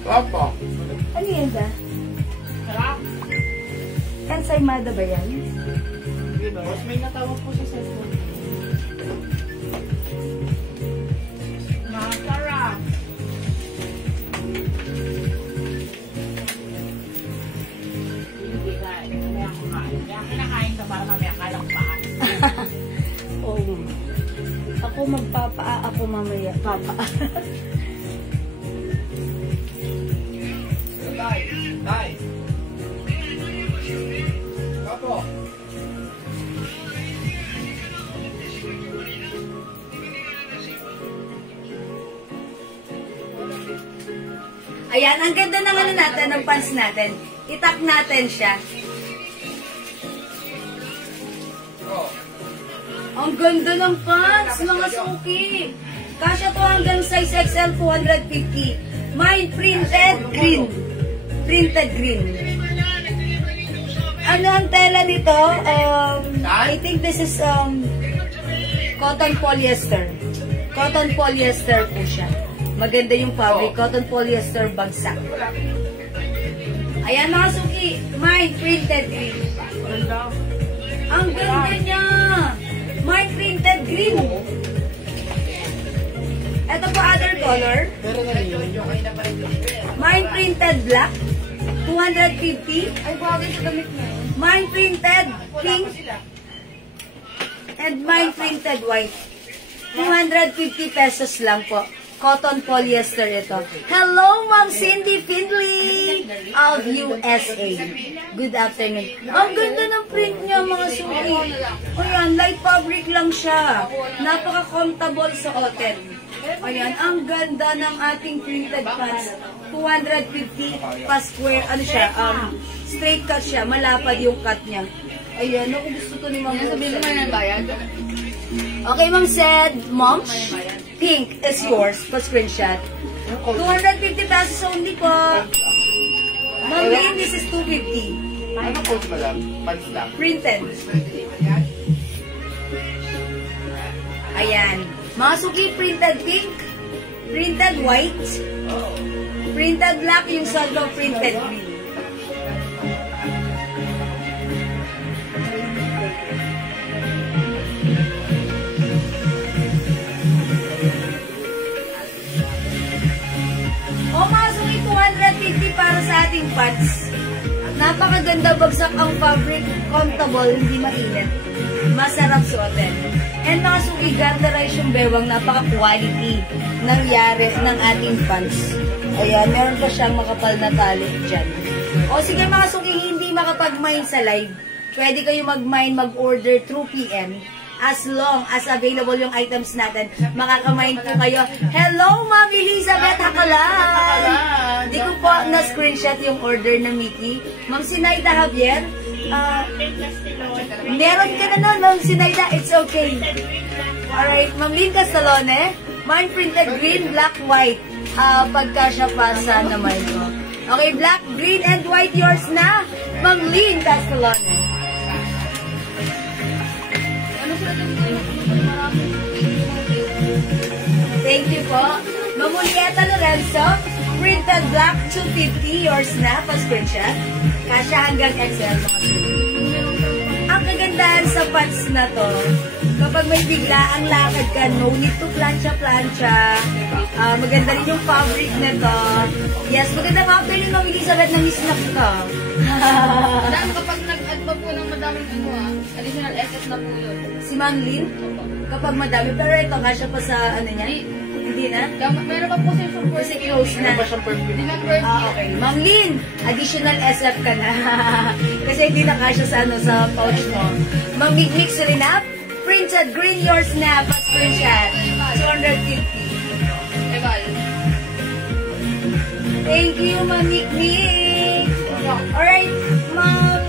Opo. Ano yan ba? Sarap. Kansaymada ba yan? Mas may natawag po sa cellphone. Masarap. Hindi ka. Kaya kumain. Kaya kinakain ka para mamaya kalakpakan. Oo. Ako magpapaa, ako mamaya. Papa. Nice. Opo. Ayan, ang ganda ng ano natin, ng pants natin. Itak natin siya. Oh. Ang ganda ng pants, mga suki. Kasya to hanggang size XL 250. May printed green. Printed green. Ano ang tela nito? I think this is cotton polyester. Cotton polyester po siya. Maganda yung fabric. Cotton polyester bagsak. Ayan mga suki. Mine printed green. Ang ganda niya. Mine printed green. Ito po other color. Mine printed black. 250. Ay, bagay sa damit mo. Mine printed pink. And mine printed white. 250 pesos lang po. Cotton polyester ito. Hello, Ma'am Cindy Findlay of USA. Good afternoon. Ang ganda ng print niya, mga suki. Ayan, light fabric lang siya. Napaka-comfortable sa oten. Ayan, ang ganda ng ating printed pants. 250 pa square, ano siya, straight cut siya. Malapad yung cut niya. Ayan, ako gusto to ni Ma'am. Sabihin mo ng bayad? Okay, Ma'am said, Mom, pink is yours. Pa-screenshot. 250 pesos only po. Ma'am Lynn, this is 250. Ano code, madam? Pants lang. Printed. Ayan. Mga suki, printed pink, printed white, printed black, yung solo printed green. O mga suki, 250 para sa ating pants. Napakaganda, bagsak ang fabric, comfortable, hindi mainit. Masarap suotin. And mga suki, ganderize yung bewang, napaka-quality ng yares ng ating pants. Ayan, meron pa siyang makapal na tali dyan. O sige mga suki, hindi makapag-mine sa live. Pwede kayo mag-mine, mag-order through PM. As long as available yung items natin, makaka-mine po kayo. Hello, Ma'am Elizabeth Hakalan! Di ko po na-screenshot yung order na Mickey. Ma'am Sinaida Javier, meron ka na nun, Ma'am Sinaida, it's okay. Alright, Ma'am Lynn Castalone, mine printed green, black, white. Pagka siya pasa naman ko. Okay, black, green, and white yours na, Ma'am Lynn Castalone. Thank you po. Ma'am Julieta Lorenzo, printed black, 250, yours na, pa-screenshot. Kasya hanggang XL. Ang kagandahan sa pants na to, kapag may biglaang lakad ka, no need to plancha-plancha. Maganda rin yung fabric na to. Yes, maganda nga pero yung Ma'am Elizabeth na misnap ka. Madam, kapag nag-add pa po ng madaming additional SS na po yun. Si Ma'am Lynn, kapag madami, pero ito, kasya pa sa ano niya? Hindi na? Meron pa po sa support. Kasi close na. Hindi na first Okay. Ma'am Lynn, additional SF ka na. Kasi hindi na kasya sa, ano, sa pouch mo. Ma'am Mix rin up. Printed green yours na. Pa-screenshot. 250. Eval. Thank you, Ma'am Mix. Alright, Ma'am.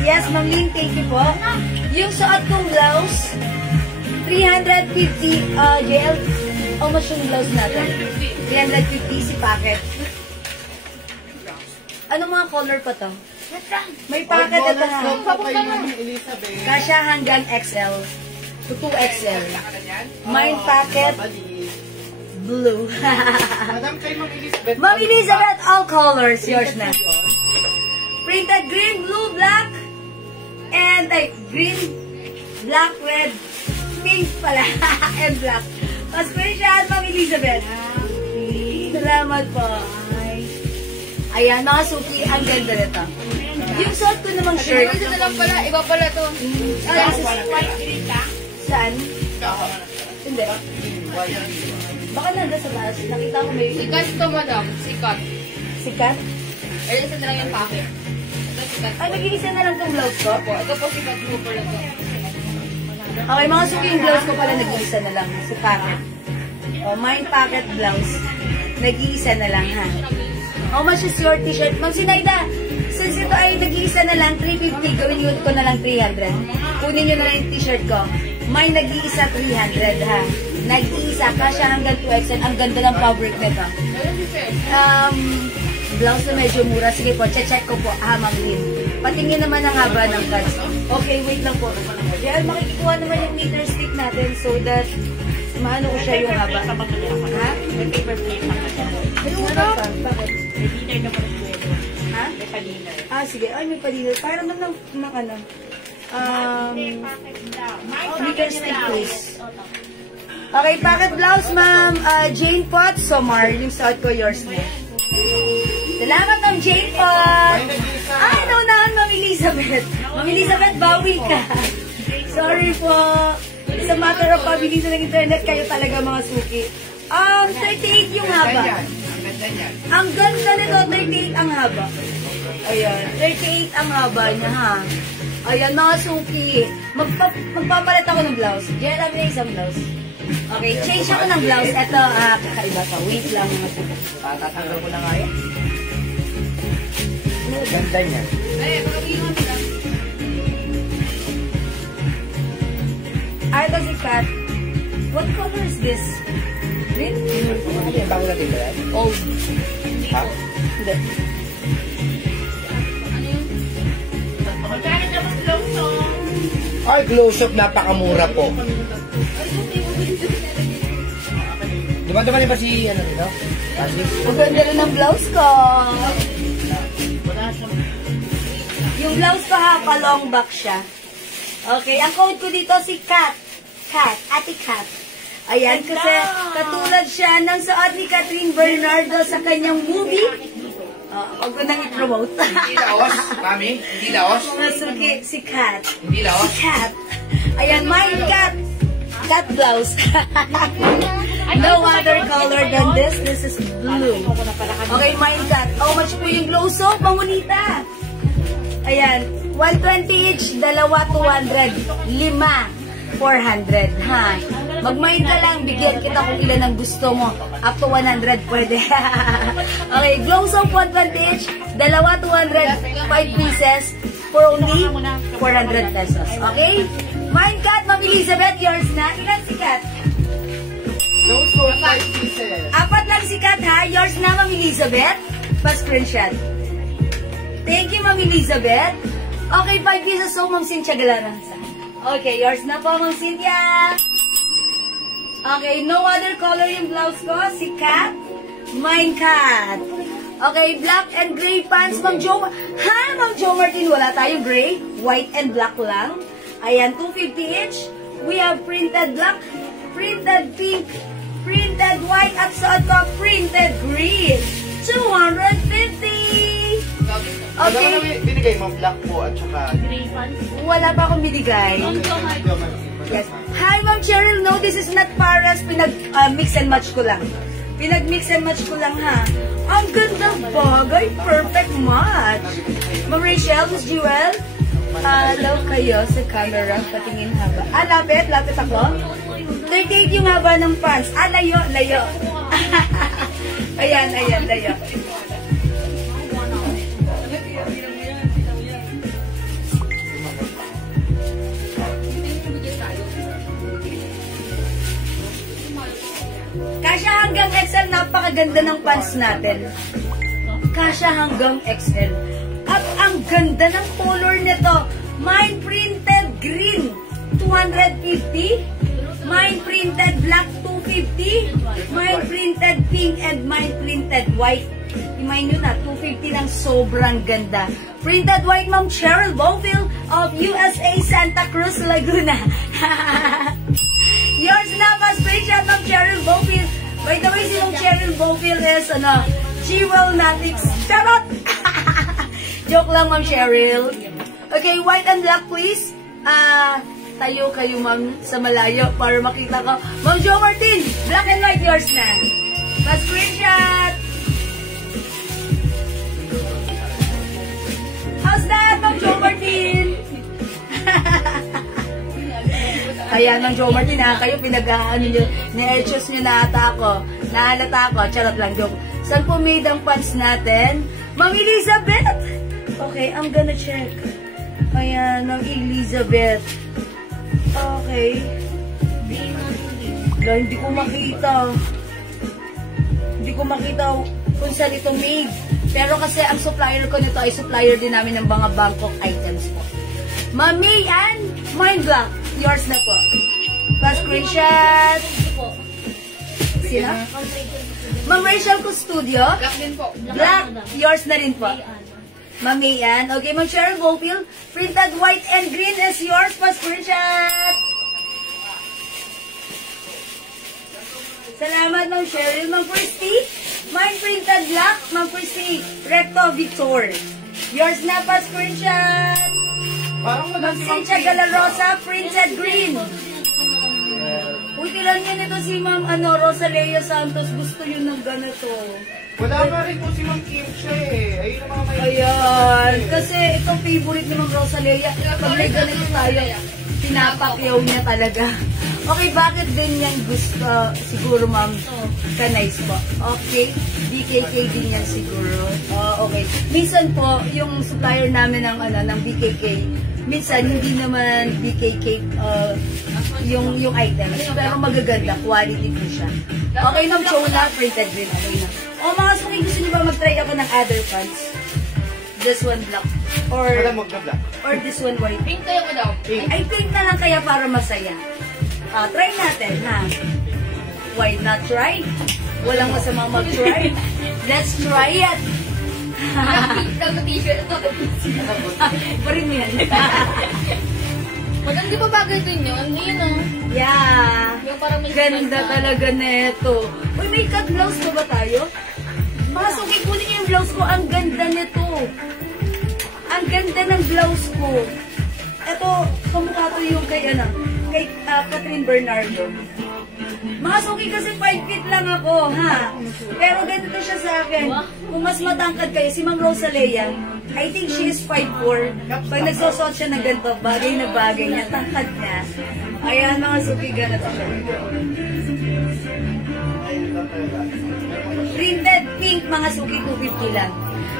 Yes, Ma'am Lynn, thank you po. Yung suot kong blouse, 350 JL. How much yung blouse natin? 350 si packet. Ano mga color pa to? May packet ito na. Kasya hanggang XL to 2XL. Mine packet blue. Madam, kay Ma'am Elizabeth. Ma'am Elizabeth, all colors. Yours na. Printed green, blue, black, and green, black, red, pink pala, and black. Pa-screenshot, Ma'am Elizabeth. Salamat po. Ayan, mga suki, ang ganda nito. Yung suot ko namang shirt. Ito na lang pala, iba pala to. Saan? Hindi. Baka nanda sa taas. Nakita ko may... Sikat to, madam. Sikat. Sikat? Ay, isa na lang yung packet. Ito, sikat. Ay, nag-iisa na lang itong blouse ko. Ito po, sikat po pala to. Okay, mga suki, yung blouse ko pala nag-iisa na lang. Si packet. O, mine packet blouse. Nag-iisa na lang, ha? How much is your t-shirt? Ma'am Sinaida, since ito ay nag-iisa na lang, 350, gawin nyo ko na lang 300. Kunin nyo na lang yung t-shirt ko. Mine nag-iisa 300, ha? Nag-iisa, kasya hanggang 2XL. Ang ganda ng fabric nito. Blouse na medyo mura. Sige po, check ko po. Ma'am Lynn. Patingin naman ang haba ng cuts. Okay, wait lang po. Kaya makikikuha naman yung meter stick natin so that maano ko siya yung haba. Ha? May paper plate pa kasi. Ay, wala pa. Bakit? May dinner na pala pwede. Ha? May pa-dinner. Ah, sige. Ay, may palino. Para naman ano. Bigger steak, please. Okay, packet blouse, ma'am. Jane Potts, Somar. Yung suot ko, yours na. Salamat, ma'am Jane Potts. Ay, naunahan, ma'am Elizabeth. Ma'am Elizabeth, bawi ka. Sorry po. It's a matter of pabilisan ng internet. Kayo talaga, mga suki. 38 yung haba. Ang ganda nito, 38 ang haba. Ayan, 38 ang haba niya, ha. Ayan, mga suki. Magpapalit ako ng blouse. Diyan lang na isang blouse. Okay, change ako ng blouse. Ito, kakaiba pa. Wait lang, mga suki. Tatatanggal ko na nga yun. Ganda niya. Ito si Kat. What color is this? Green? Hindi, bago natin ba yan? Old. Ha? Hindi. Magkano na mas long to? Ay, glow shop, napakamura po. Dumadama ba si, ano nito? Ang ganda rin ng blouse ko. Yung blouse ko ha, pa-long back siya. Okay, ang code ko dito si Kat. Kat, Ate Kat. Ayan, kasi katulad siya ng suot ni Catherine Bernardo sa kanyang movie. Huwag ko nang i-promote. Hindi laos, mami? Hindi laos? Mga suki, si Kat. Hindi laos? Si Kat. Ayan, my Kat. Kat blouse. No other color than this. This is blue. Okay, my Kat. How much po yung glow soap, Mangunita? Ayan, 120 each, dalawa 200, 5 400, ha? Mag-mind ka lang, bigyan kita kung ilan ang gusto mo. Up to 100 pwede. Okay, glow soap 120 each, dalawa 200, 5 pieces for only 400 pesos. Okay? Mind Kat, Ma'am Elizabeth, yours na. Ilan si Kat? Glow soap 5 pieces. 4 lang si Kat, ha? Yours na, Ma'am Elizabeth. Pa-screenshot. Thank you, Ma'am Elizabeth. Okay, 5 pieces so, Ma'am Cynthia Galanza. Okay, yours na po, Ma'am Cynthia. Okay, no other color yung blouse ko. Si Kat. Mine Kat. Okay, black and gray pants, Ma'am Jo. Ha, Ma'am Jo Martin, wala tayong gray. White and black lang. Ayan, 250 each. We have printed black, printed pink, printed white, at suot ko, printed green. 250! Okay. Ano binigay mo? Black po at saka... Gray pants. Wala pa akong binigay. Yes. Hi, Ma'am Cheryl. No, this is not Paras. Pinag-mix and match ko lang. Pinag-mix and match ko lang, ha. Ang ganda bagay. Perfect match. Ma'am Rachel, Miss Jewel. Love kayo sa camera. Patingin haba. Lapit. Lapit ako. 38 yung haba ng pants. Layo. Layo. Ayan, layo. Kasya hanggang XL, napakaganda ng pants natin. Kasya hanggang XL. At ang ganda ng color nito. Mine printed green, 250. Mine printed black, 250. Mine printed pink and mine printed white. Mine yun na, 250 lang, sobrang ganda. Printed white, Ma'am Cheryl Beauville of USA, Santa Cruz, Laguna. Yours na, mas screenshot, Ma'am Cheryl Beauville. By the way, si Ma'am Cheryl Beauville is, Jewel Natix. Charot! Joke lang, Ma'am Cheryl. Okay, white and black, please. Tayo kayo, Ma'am, sa malayo para makita ko. Ma'am Jo Martin, black and white, yours na. Mas screenshot. How's that, Ma'am Jo Martin? Ayan, Ma'am Jo Martin, kayo pinag-ano nyo, ni-edges nyo na ata ako. Nahalata ako, charot lang, joke. Saan po made ang pants natin? Ma'am Elizabeth! Okay, I'm gonna check. Ayan, Ma'am Elizabeth. Okay. Hindi ko makita. Hindi ko makita kung saan ito made. Pero kasi ang supplier ko nito ay supplier din namin ng mga Bangkok items po. Mami, Ann, Mind Block. Yours na po. Pa-screenshot. Sino? Ma'am Rachel Custodio. Black din po. Black. Yours na rin po. Ma'am Mayan. Okay, Ma'am Cheryl Gofield. Printed white and green is yours. Pa-screenshot. Salamat, Ma'am Cheryl. Ma'am Christy. Mine printed black. Ma'am Christy. Recto Victor. Yours na pa-screenshot. Parang wala Ma'am Cynthia Galarosa. Printed green. Uy, kailan yan ito si Ma'am Rosalea Santos. Gusto yun ng ganito. Wala pa rin po si Ma'am Kim siya eh. Ayun ang mga may... Ayan. Kasi itong favorite ni Ma'am Rosalea. Pag may ganito tayo, pinapakyaw niya talaga. Okay, bakit din yan gusto? Siguro, Ma'am, kanais po. Okay. BKK din yan siguro. Okay. Minsan po, yung supplier namin ng BKK, minsan hindi naman BKK yung items, pero magaganda, quality po siya. Okay, Ma'am Chona, printed green. Okay na. O mga suki, gusto niyo ba mag-try ako ng other pants? This one black. Wala mag-black. Or this one white. Pink tayo ko daw. Ay, pink na lang kaya para masaya. Try natin, ha? Why not try? Walang masamang mag-try. Let's try it! Nag-t-shirt ito. Parin mo yan. Maganda ba bagay din yun? Yun o. Yeah. Yung parang may Ganda smile talaga neto. Uy, may cut blouse pa ba tayo? Mga suki po niyo yung blouse ko. Ang ganda nito. Ang ganda ng blouse ko. Ito, kamukha to yung kay Catherine Bernardo. Mga suki kasi 5 feet lang ako, ha? Pero ganito siya sa akin. Kung mas matangkad kayo, si Ma'am Rosalea, I think she is 5'4". Pag nagsusot siya ng ganito, bagay na bagay niya, tangkad niya. Ayan, mga suki, ganito siya. Printed pink, mga suki, 250 lang.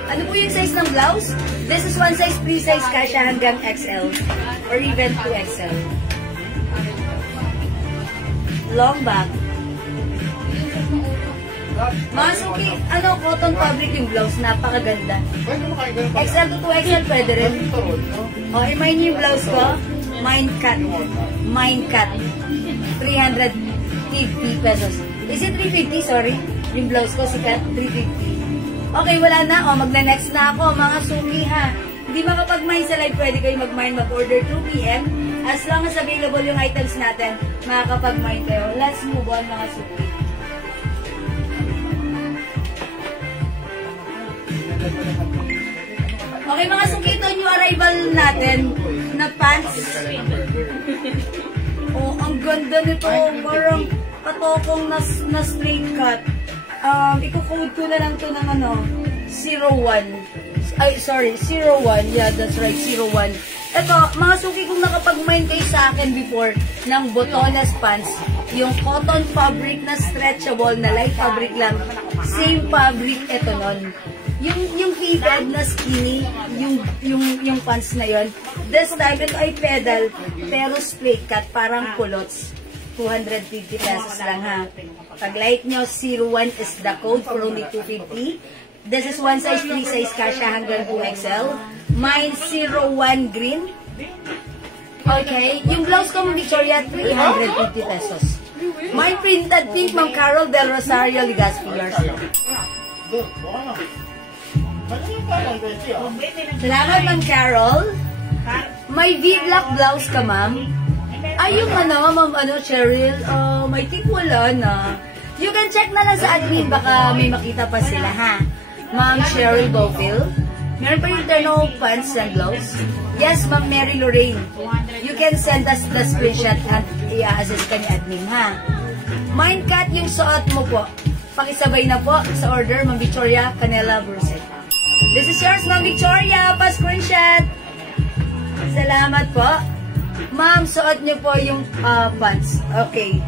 Ano po yung size ng blouse? This is one size, 3 size kasha hanggang XL. Or even 2XL. Long back. Mga suki, cotton fabric yung blouse, napakaganda. XL to 2XL pwede rin. Mine yung blouse ko, mine cut. Mine cut. 350 pesos. Is it 350? Sorry. Yung blouse ko, sikat, 350. Okay, wala na. Magna-next na ako, mga suki, ha. Hindi makapag-mine sa live, pwede kayo mag-mine, mag-order 2 PM. As long as available yung items natin, makakapag-mine kayo. Let's move on, mga suki. Okay, mga suki, ito yung arrival natin na pants. Ang ganda nito. Parang patokong na straight cut. Iko-code ko na lang to ng 01. Ay, sorry, 01. Yeah, that's right, 01. Ito, mga suki, kung nakapag-mine kayo sa akin before ng botones pants, yung cotton fabric na stretchable, na light fabric lang, same fabric ito nun. Yung fitted na skinny, yung pants na yon. This time, ito ay pedal, pero straight cut, parang culottes. 250 pesos lang, ha. Pag like nyo, 01 is the code for only 250. This is one size, 3 size kasha hanggang 2XL. Mine 01 green. Okay. Yung blouse ko, Victoria, 350 pesos. Mine printed pink, Ma'am Carol Del Rosario Ligaspi. Salamat, Ma'am Carol. May V-block blouse ka, Ma'am. Ay, yung Ma'am Cheryl, may tip wala na. You can check na lang sa admin, baka may makita pa sila, ha? Ma'am Cheryl Gofield. Meron pa yung terno pants and blouse. Yes, Ma'am Mary Lorraine. You can send us the screenshot at i-assist ka ni admin, ha? Mine cut yung suot mo po. Pakisabay na po sa order, Ma'am Victoria Canela Burset. This is yours, Ma'am Victoria. Pa-screenshot. Salamat po. Ma'am, suot niyo po yung pants. Okay.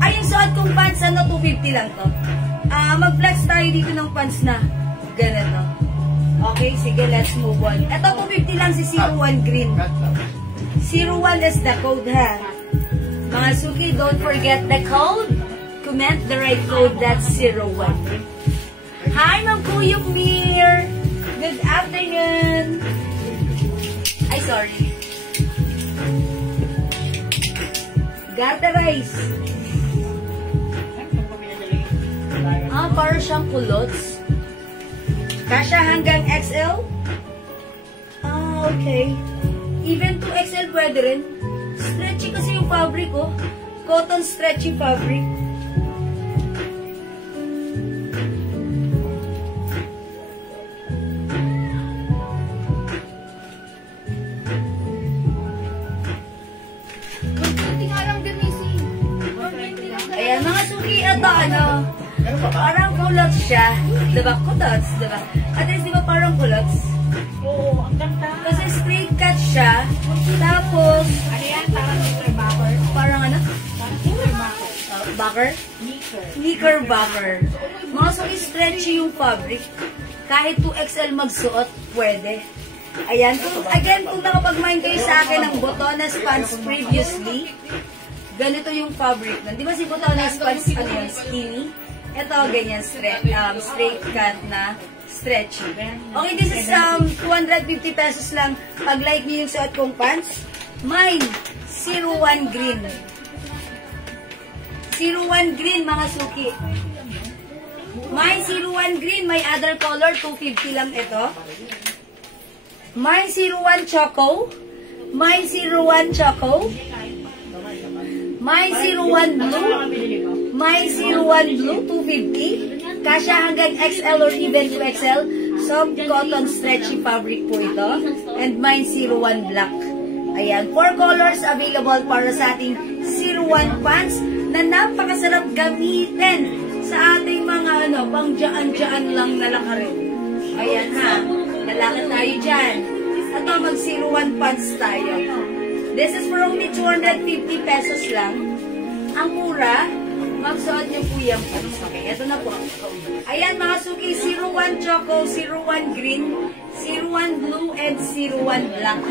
Ay, yung suot kong pants, 250 lang to. Mag-flex tayo dito ng pants na ganito. Okay, sige, let's move on. Ito, 250 lang si 01 green. 01 is the code, ha? Mga suki, don't forget the code. Comment the right code, that's 01. Hi, Ma'am Kuyuk Mir. Good afternoon. Ay, sorry. Gata rice. Para siyang kulots. Kasha hanggang XL? Okay. Even to XL pwede rin. Stretchy kasi yung fabric, oh. Cotton stretchy fabric. Ayan, mga suki, ito ano, parang culottes siya. Diba? Culottes, diba? At least, diba parang culottes? Oo, ang ganda. Kasi straight cut siya. Tapos, Ano yan? Parang knickerbocker. parang ano? Parang knickerbocker. Backer? Knickerbocker. Mga suki, stretchy yung fabric. Kahit 2XL magsuot, pwede. Ayan. Kung nakapag-mind kayo sa akin ng Botonas pants previously, ganito yung fabric nun. Di ba si Botonas pants, ano yun, skinny? Ito, ganyan, straight cut na stretchy. Okay, this is 250 pesos lang. Pag like niyo yung suot kong pants, mine, 01 green. 01 green, mga suki. Mine, 01 green. May other color, 250 lang ito. Mine, 01 choco. Mine, 01 choco. Mine, 01 blue. Mine, 01 blue, 250. Kasya hanggang XL or even 2XL. Soft cotton stretchy fabric po ito. And mine, 01 black. Ayan, 4 colors available para sa ating 01 pants na napakasarap gamitin sa ating mga pang dyan-dyan lang na lakarin. Ayan ha, lalakad tayo dyan. Ito, mag 01 pants tayo. This is for only 250 pesos lang. Ang mura, magsuot niyo po yung pants. Okay, ito na po. Ayan mga suki, 01 choco, 01 green, 01 blue, and 01 black.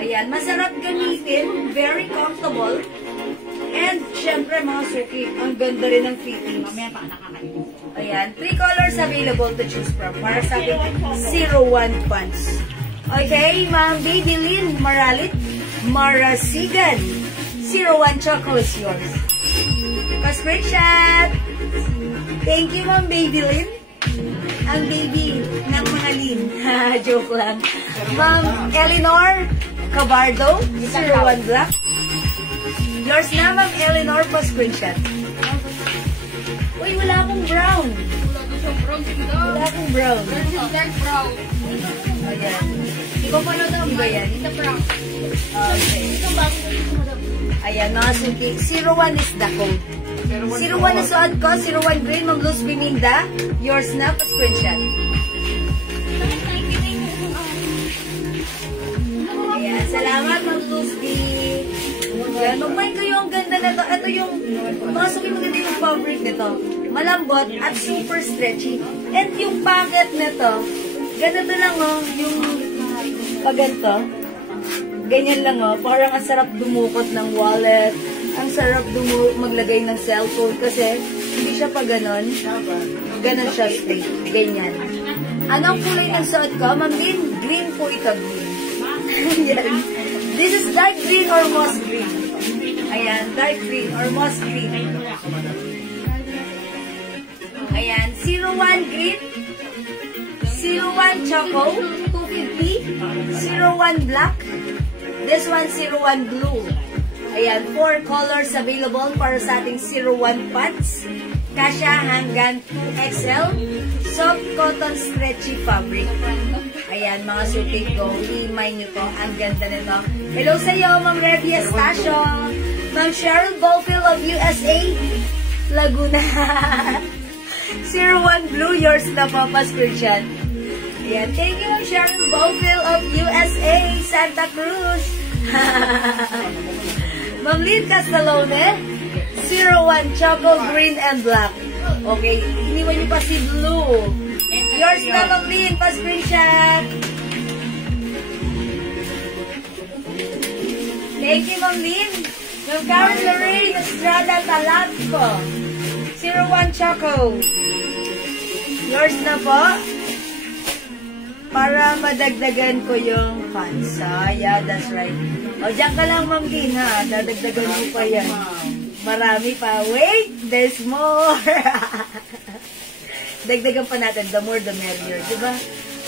Ayan, masarap gamitin, very comfortable. And, syempre mga suki, ang ganda rin ng fittings. Ayan, 3 colors available to choose from para sa ating 01 pants. Okay, Ma'am Babylyn Maralit, Marasigan, 01 choco is yours. Pa-screenshot! Thank you, Ma'am Babylyn. Ang baby ng mga lin. Joke lang. Ma'am Eleanor Cabardo, 01 black. Yours na, Ma'am Eleanor, pa-screenshot. Uy, wala akong brown. Wala akong brown. Dark brown. Ayan. Ikaw pa na daw ba yan? Ito brown. Okay. Ayan, mga suki. 01 is the code. 01 is suot ko. 01 green, Ma'am Luz Biminda. Yours na, pa-screenshot. Ayan, salamat, Ma'am Luz B. Ayan, mag-mind kayo ang ganda na to. Ito yung, mga suki, maganda yung fabric nito. Malambot at super stretchy. And yung pocket nito, ganito lang yung pag ganito. Ganyan lang parang ang sarap dumukot ng wallet. Ang sarap maglagay ng cellphone kasi hindi siya pa ganon. Ganon siya straight. Ganyan. Anong kulay ng suot ko? Ma'am Lynn, green po ito. Green. Ayan. This is dark green or moss green. Ayan, dark green or moss green. Ayan, 01 green, 01 choco, 250, 01 black, this one 01 blue. Ayan, 4 colors available para sa ating 01 pants. Kasya hanggang XL, soft cotton stretchy fabric. Ayan, mga suki ko, imay nyo to. Ang ganda nito. Hello sa iyo, Ma'am Revy Estacio, Ma'am Cheryl Bowfield of USA, Laguna. 01 blue, yours na po, pa-screenshot. Ayan, thank you, Ma'am Cheryl Bowfield of USA, Santa Cruz. Ma'am Lynn Castellone, 01 choco, green, and black. Okay, iniwan niyo pa si blue. Yours na, Ma'am Lynn, pa-screenshot. Thank you, Ma'am Lynn. Ma'am Karen Lorraine Estrada Talasco, 01 choco. Yours na po. Para madagdagan ko yung fans. Yeah, that's right. O, dyan ka lang, Ma'am Lynn, ha? Dadagdagan mo pa yan. Marami pa. Wait, there's more. dagdagan pa natin, the more the merrier, di ba?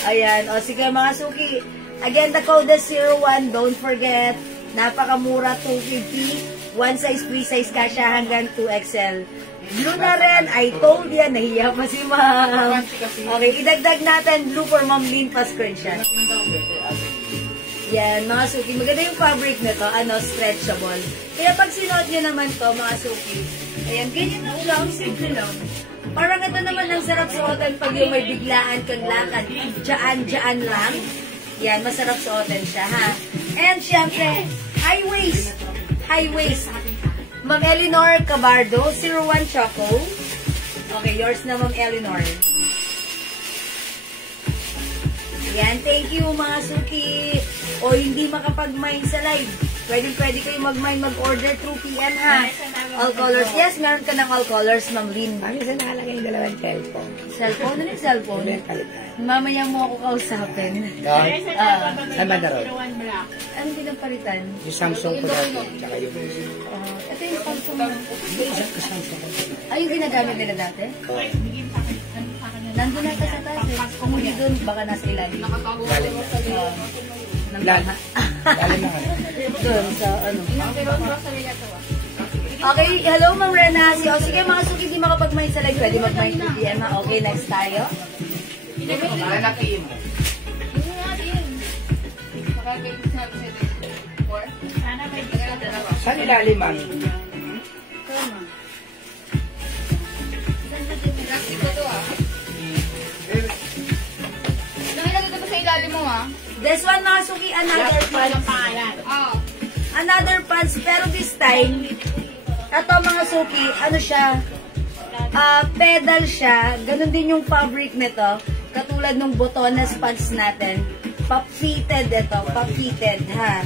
Ayan, o sige mga suki. Again, the code is 01, don't forget. Napakamura, 250. One size, free size ka siya hanggang 2XL. Blue na rin, I told ya, nahiya pa si ma'am. Okay, idagdag natin blue for Ma'am Lynn pa screenshot. Yan, mga suki. Maganda yung fabric nito, stretchable. Kaya pag sinuot nyo naman to, mga suki, ayan, ganyan lang lang, simple lang. Parang ito naman ang sarap suotan pag yung may biglaan kang lakad. Diyan lang. Yan, masarap suotan siya, ha? And syempre, high waist. High waist. Ma'am Eleanor Cabardo, 01 Choco. Okay, yours na, Ma'am Eleanor. Yan, thank you mga suki. O hindi makapag-mine sa live. Pwede kayo mag-order through PM, ha? All colors. Yes, meron ka ng all colors, Ma'am Lynn. Ano sa nakalagay yung dalawang cellphone? Cellphone? Ano yung cellphone? Mamaya mo ako kausapin. Saan ba na ron? Ano pinapalitan? Yung Samsung ko dati, tsaka yung... Ito yung Samsung. Samsung ko. Ay, yung ginagamit nila dati? Nandun na sa taas eh. Kung hindi dun, baka nasa ilalim. Galing na. Galing na nga. Doon sa ano. Okay, hello Ma'am Rena. Sige mga suki, di makapag-mind sa live. Pwede mag-mind 2 PM, ha? Okay, next tayo. Lalaki mo. Saan ilalim, ma'am? Nakilagay ko sa ilalim mo, ha? This one mga suki, another pants. Another pants, pero this time, ito mga suki, ano siya, pedal siya, ganun din yung fabric nito, katulad ng botones pants natin, pa-fitted ito, pa-fitted, ha.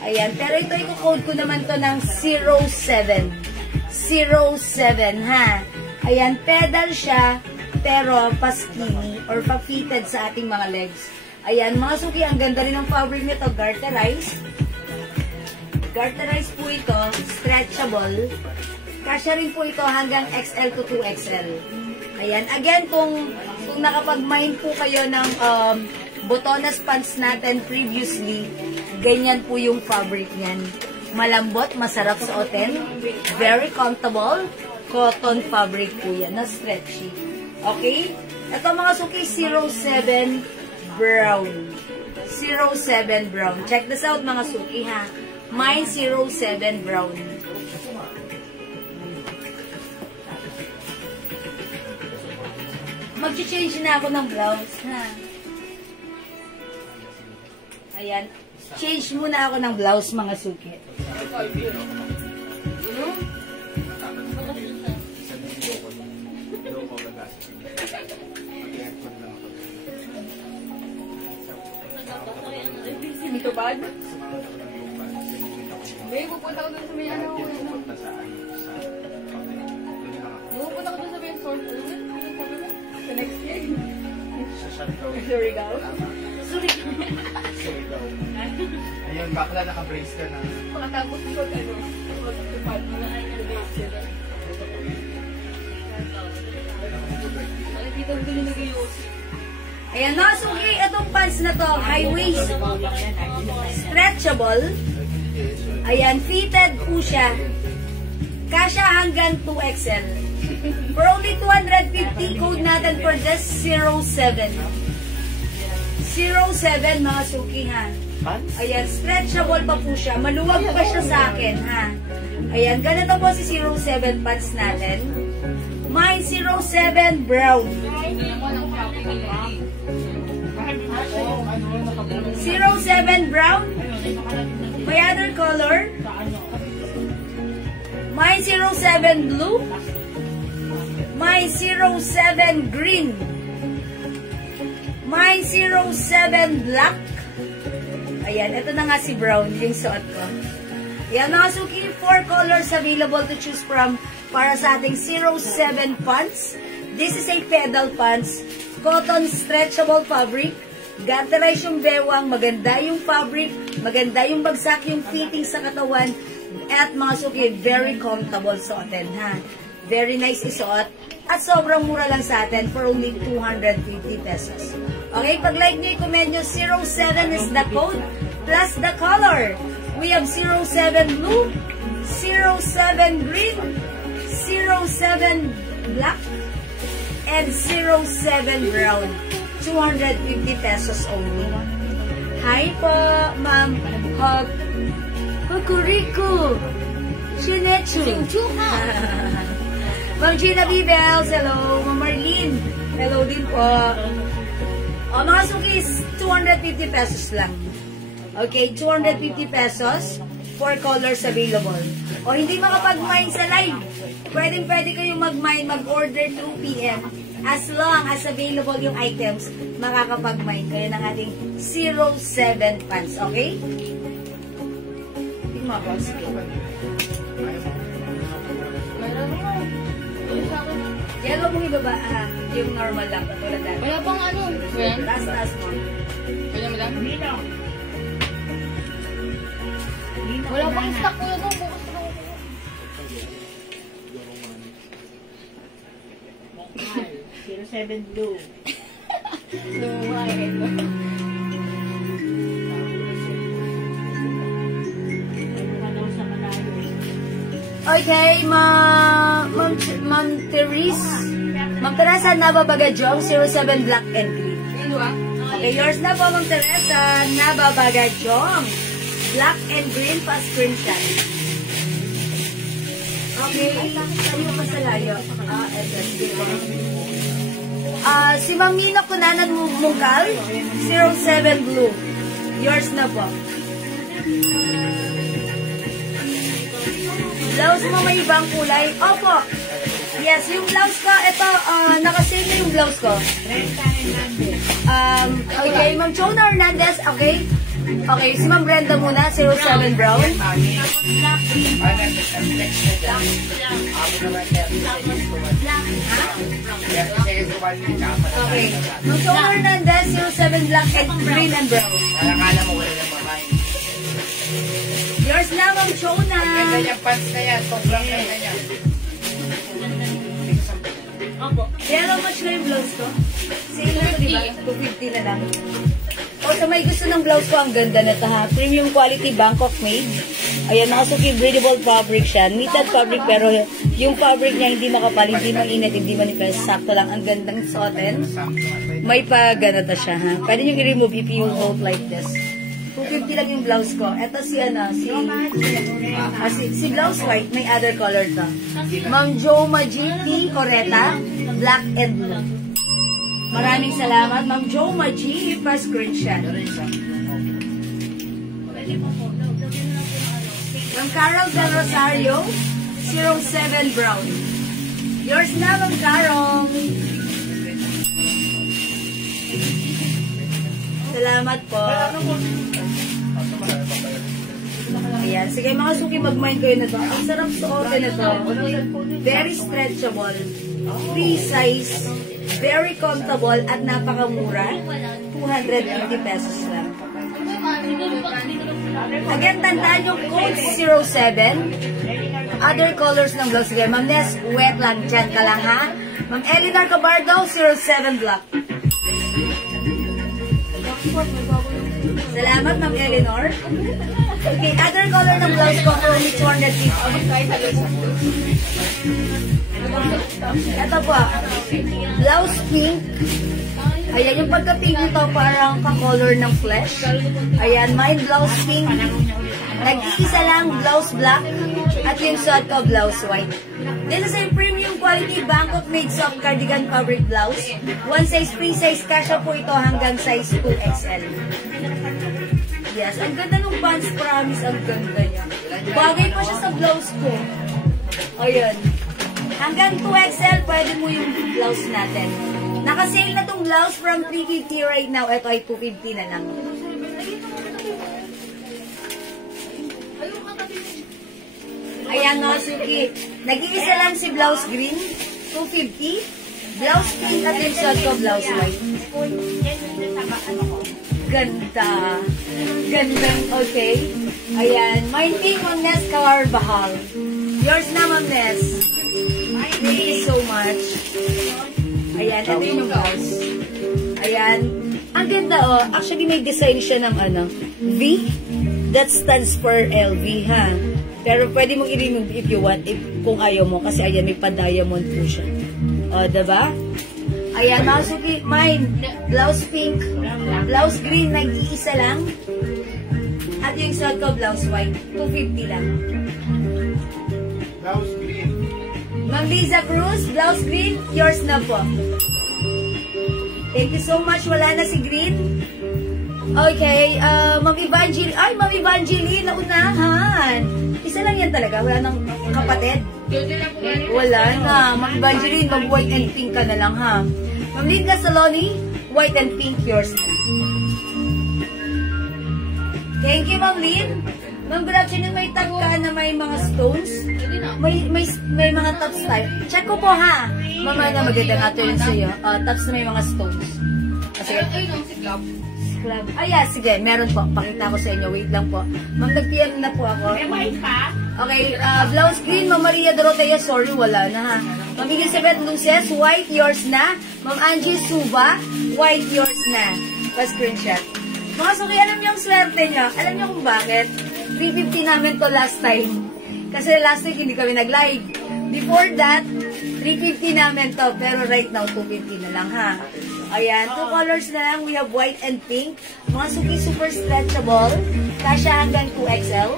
Ayan, pero ito, i-code ko naman to ng 07. 07, ha. Ayan, pedal siya, pero pa-skinny, or pa-fitted sa ating mga legs. Ayan, mga suki, ang ganda rin ng fabric nito, garterized. Garterized po ito, stretchable. Kasya rin po ito hanggang XL to 2XL. Ayan, again, kung nakapag-mind po kayo ng botones pants natin previously, ganyan po yung fabric niyan. Malambot, masarap suotin, very comfortable, cotton fabric po yan, na stretchy. Okay? Ito mga suki, 07 brown. 07 brown. Check this out mga suki, ha. Mine 07 brown. Mag-change na ako ng blouse, ha. Ayan. Change muna ako ng blouse, mga suki. Ito ba? May pupunta ko dun sa may ano. Pupunta ko dun sa may source. Sa next year. Surigao. Surigao. Ayun, bakla naka-brace ka na. Pagkatapos ko, magtupad mo na ay nag-brace sila. Nakikita ko din yung nag-iossi. Ayan, mga suki, itong pants na to, high waist, stretchable. Ayan, fitted po siya. Kasya hanggang 2XL. For only 250, code natin for this 07. 07, mga suki, ha. Ayan, stretchable pa po siya. Maluwag pa siya sa akin, ha. Ayan, ganito po si 07 pants natin. Mine 07 brown. 07 brown. My other color. My 07 blue. My 07 green. My 07 black. Ayan, ito na nga si brown, yung suot ko. Ayan mga suki, 4 colors available to choose from para sa ating 07 pants. This is a pedal pants. Cotton stretchable fabric. Garterize yung bewang, maganda yung fabric, maganda yung bagsak, yung fitting sa katawan, at mga suki, very comfortable suotin, ha. Very nice isuot. At sobrang mura lang sa atin for only 250 pesos. Okay, pag like nyo, i-comment nyo 07 is the code plus the color. We have 07 blue, 07 green, 07 black, and 07 brown. 250 pesos only. Hi po, Ma'am Hokuriku. Shinechu. Ma'am Gina Bibels, hello. Ma'am Marlene, hello din po. O, mga sukis, 250 pesos lang. Okay, 250 pesos, 4 colors available. O, hindi makapag-mine sa live. Pwede kayong mag-mine, mag-order 2 p.m. As long as available yung items, makakapag-mine kayo ng ating 07 pants, okay? Hindi mga boss. Yellow mong ibaba, yung normal lang, katulad natin. Wala bang ano? Friend? Last mo. Wala mo lang? Wala bang stock ko yun? Bukas na ako. 07 blue. Okay, Ma'am Therese. Ma'am Teresa, Nababagajong, 07 black and green. Okay, yours na po, Ma'am Teresa, Nababagajong. Black and green pa screenshot. Okay, ano pa sa layo? Si Ma'am Mina Kunanan Mungkal, 07 blue. Yours na po. Blouse mo may ibang kulay? Opo. Yes, yung blouse ko, ito, nakasave na yung blouse ko. Okay, Ma'am Chona Hernandez, okay? Okay, si Ma'am Brenda muna, 07 brown. Okay, Ma'am Chona Hernandez, 07 black and green and brown. Nakakala mo wala ng mamain. Yours na, Ma'am Chona. Ganda niyang pants na yan. Sobrang ganda niya. Kaya how much na yung blouse ko? Sale na ito, diba? 250 na lang. O, sa may gusto ng blouse ko, ang ganda na ito ha. Premium quality Bangkok made. Ayan, nakasuki breathable fabric siya. Knitted fabric, pero yung fabric niya hindi makapal, hindi mainit, hindi manipis. Sakto lang, ang gandang suotin. May pa-ganata siya ha. Pwede nyo i-remove if you hold like this. 250 lang yung blouse ko. Ito si blouse white, may other color to. Ma'am Jo Maji Coreta, black and blue. Maraming salamat, Ma'am Jo Maji, pa screenshot. Ma'am Carol Del Rosario, 07 brown. Yours na, Ma'am Carol. Salamat po. Ayan. Sige mga suki, mag-mind kayo na to. Ang sarap suotin na to. Very stretchable. Free size. Very comfortable at napakamura. 250 pesos lang. Again, tandaan yung code 07. Other colors ng blouse. Sige, Ma'am Nes, wet lang. Diyan ka lang ha. Ma'am Elinor Cabardo, 07 black. Salamat, Ma'am Eleanor. Okay, other color ng blouse ko for only 250. Ito po, blouse pink. Ayan, yung pagka-pink nito parang ka-color ng flesh. Ayan, mine blouse pink. Nag-iisa lang, blouse black. At yung suot ko, blouse white. This is a premium quality Bangkok made soft cardigan fabric blouse. One size, free size, kasha po ito hanggang size 2XL. Yes, ang ganda ng pants, promise, ang ganda niya. Bagay pa siya sa blouse ko. Ayan. Hanggang 2XL, pwede mo yung blouse natin. Naka-sale na tong blouse from 350 right now. Ito ay 250 na lang. Ayan, no, Suki. Nag-iisa lang si blouse green, 250. Blouse pink at yung suot ko, blouse white. Ganda. Gandang, okay. Ayan. Mine pink, Ma'am Nes Carvajal. Yours na, Ma'am Nes. so much. Ayan, ito yung blouse. Ayan. Ang ganda, oh. Actually, may design siya ng V. That stands for LV, ha? Pero pwede mong i-remove if you want, kung ayaw mo. Kasi ayan, may pa-diamond po siya. O, diba? Ayan, mga suki, mine. Blouse pink. Blouse green, nag-iisa lang. At yung suot ko, blouse white. 250 lang. Blouse green. Ma'am Liza Cruz, blouse green, yours na po. Thank you so much. Wala na si Green. Okay, Ma'am Evangeline. Ay, Ma'am Evangeline, naunahan. Isa lang yan talaga. Wala nang kapatid. Wala na. Ma'am Evangeline, mag-white and pink ka na lang, ha? Ma'am Linda Saloni, white and pink, yours na. Thank you, Ma'am Lynn. Ma'am, good afternoon. May tag ka na may mga stones. May mga tops tayo. Check ko po, ha? Mama na magandang afternoon sa iyo. Tops na may mga stones. Sige. Club. Yeah, sige. Meron po. Pakita ko sa inyo. Wait lang po. Ma'am, nag-PM na po ako. May white pa? Okay. Blouse green, Ma'am Maria Dorotea. Sorry, wala na, ha? Ma'am Elizabeth Luces, white, yours na. Ma'am Angie Suba, white, yours na. Pa-screenshot. Mga suki, alam niyo ang swerte niyo. Alam niyo kung bakit? 350 namin to last time. Kasi last week hindi kami nag-live. Before that, 350 namin to. Pero right now, 250 na lang, ha? Ayan, 2 colors na lang. We have white and pink. Mga suki, super stretchable. Kasya hanggang 2XL.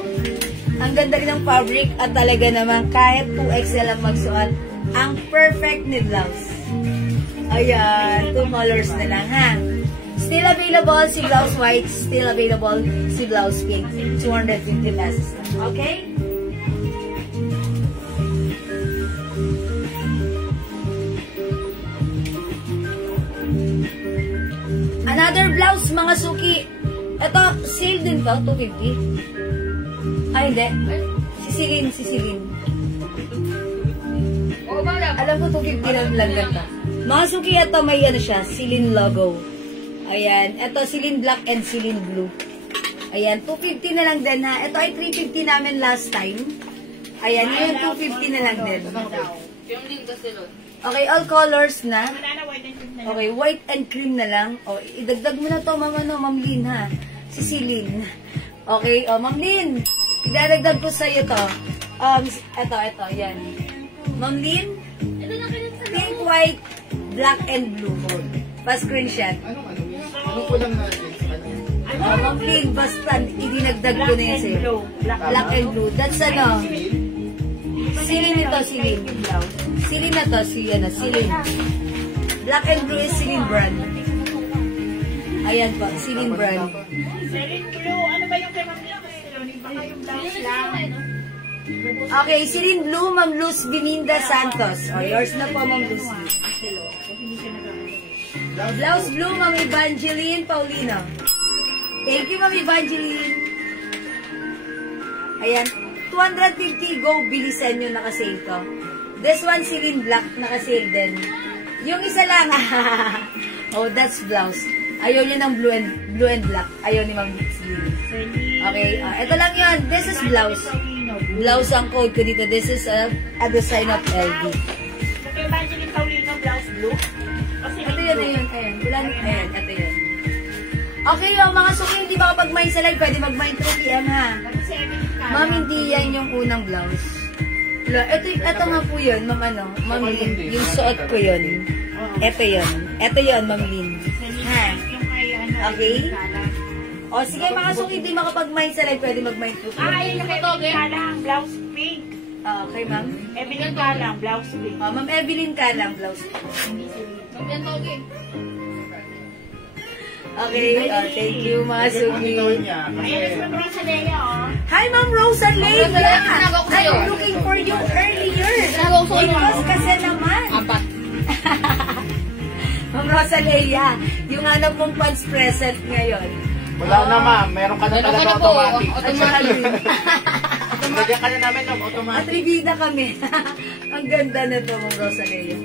Ang ganda rin ng fabric. At talaga naman, kahit 2XL ang magsuot, ang perfect ni blouse. Ayan, 2 colors na lang, ha? Still available si blouse white. Still available si blouse pink. 250 pesos lang. Okay? Another blouse, mga suki. Ito, sale din to, 250. Ay, hindi. Si Celine. Alam ko, 250 lang ganda. Mga suki, ito may siya, Celine logo. Ayan, ito Celine black and Celine blue. Ayan, 250 na lang din, ha. Ito ay 350 namin last time. Ayan, yun 250 na lang din. Yung din kasi doon. Okay, all colors na. Wala na white and cream na lang. Okay, white and cream na lang. O, idagdag mo na to, Ma'am Lynn, ha? Si Celine. Okay, Ma'am Lynn, idadagdag ko sa'yo to. Ito, yan. Ma'am Lynn, pink, white, black, and blue. Pa-screenshot. Ano ko lang natin? Ma'am Lynn, basta idinagdag ko na yun sa'yo. Black and blue. That's Celine ito, Celine. Celine na to, Celine. Black and blue is Celine brand. Ayan po, Celine brand. Celine blue, ano ba yung kay Ma'am Lynn? Baka yung blouse lang. Okay, Celine blue, Ma'am Luz Bininda Santos. O, yours na po, Ma'am Luz. Blouse blue, Ma'am Evangeline Paulino. Thank you, Ma'am Evangeline. Ayan, 250, go, bilisan nyo, nakasale to. This one, Celine black, nakasale din. Yung isa lang, oh, that's blouse. Ayaw niya ng blue and black. Ayaw ni Ma'am Celine. Okay, ito lang yun. This is blouse. Blouse ang code ko dito. This is a design of LV. Okay, Evangeline Paulino, blouse blue. Ito yun, ayan. Ayan, ito yun. Okay, yung mga suki, hindi ba kapag may sa live, pwede mag-mind 3 PM, ha? Ma'am, hindi yan yung unang blouse. Ito nga po yun, Ma'am Lynn. Yung suot ko yun. Ito yun, Ma'am Lynn. Ha? Okay? O, sige, mga suki, hindi makapag-mind sa live, pwede mag-mind 3 PM. Ayun yung kay Kalang, blouse pink. Okay, ma'am. Evelyn Kalang, blouse pink. Ma'am Evelyn Kalang, blouse pink. Okay, thank you, mga suki. Ayan, Ma'am Rosalea, oh. Hi, Ma'am Rosalea! I'm looking for you earlier. Because kasi naman. Ma'am Rosalea, yung hanap mong pants present ngayon. Wala na, ma'am. Meron ka na talaga automatic. At saka Lagyan ka na namin ng automatic. atribida kami. Ang ganda na to, Ma'am Rosalea.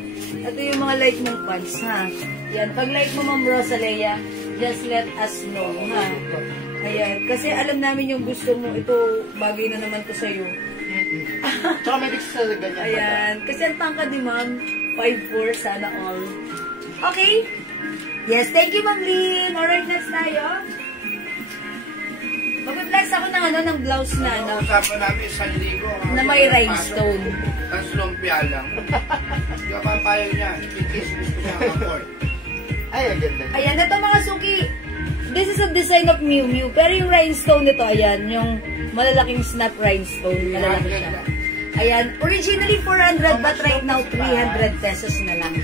Ito yung mga like mong pants, ha? Yan, pag like mo, Ma'am Rosalea, just let us know, ha? Ayan, kasi alam namin yung gusto mo. Ito, bagay na naman to sa'yo. Tsaka may big sa ganyan. Ayan. Kasi ang tangkad ni ma'am, 5'4", sana all. Okay? Yes, thank you, Ma'am Lynn. Alright, next tayo. Mag-flex ako ng blouse na, Usapan namin 1,000. na may rhinestone. Tapos lumpia lang. Hindi ka papayaw niya. In case gusto niya afford. Ay, ang ganda. Ayan, ito mga suki. This is a design of Miu Miu. Pero yung rhinestone nito, ayan, yung malalaking snap rhinestone. Malalaki siya. Ayan, originally 400 but right now 300 pesos na lang.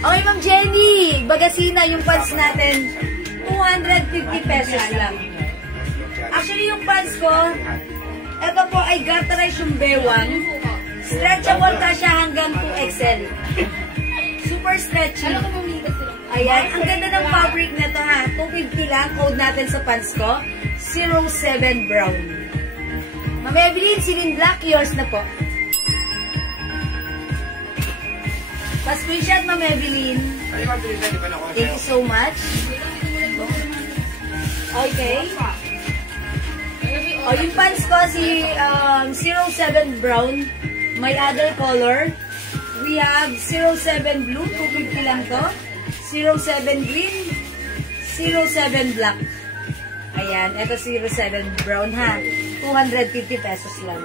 Okay, Ma'am Jenny, Bagasina, yung pants natin, 250 pesos lang. Actually, yung pants ko, ito po ay garterize yung bewang. Stretchable ka siya hanggang 2XL. Super stretchy. Ayan, ang ganda ng fabric na to ha. 250 lang, code natin sa pants ko. 07 brown. Ma'am Evelyn, Celine Black, yours na po. Pa-screenshot, Ma'am Evelyn. Thank you so much. Okay. O, yung pants ko, si 07 brown. May other color. We have 07 blue, 250 lang to. 07 green, 07 black. Ayan, ito 07 brown ha. 250 pesos lang.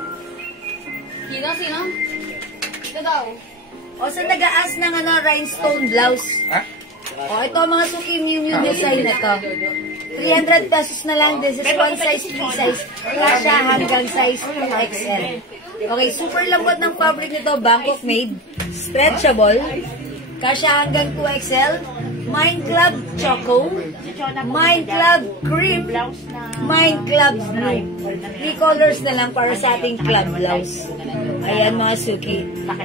Sino? Ito daw. O, sa nag-aas ng rhinestone blouse. Ha? O, ito mga suki yung design na to. 300 pesos na lang. This is one size, 3 size. Kasha hanggang size 2XL. Okay, super lambot ng fabric nito. Bangkok made. Stretchable. Kasha hanggang 2XL. Mind Club Choco. Mind Club Cream. Mind Club Blue. 3 colors na lang para sa ating club blouse. Ayan mga suki.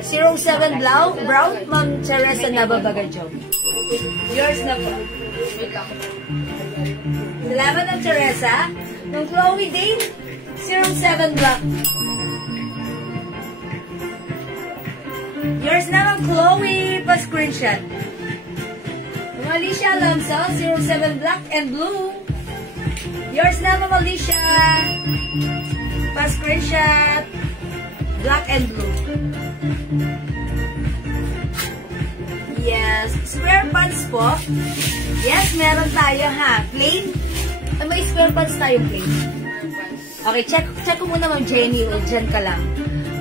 07 brown, Ma'am Teresa Nababagajo. Yours na po. Salamat ng Teresa. Ng Chloe Dane, 07 black. Yours na ng Chloe, pa-screenshot. Ng Alicia Alonso, 07 black and blue. Yours na ng Alicia, pa-screenshot. Black and blue. Yes. Square pants po. Yes, meron tayo ha. Plain. May square pants tayo plain. Okay, check ko muna Ma'am Jenny. O, dyan ka lang.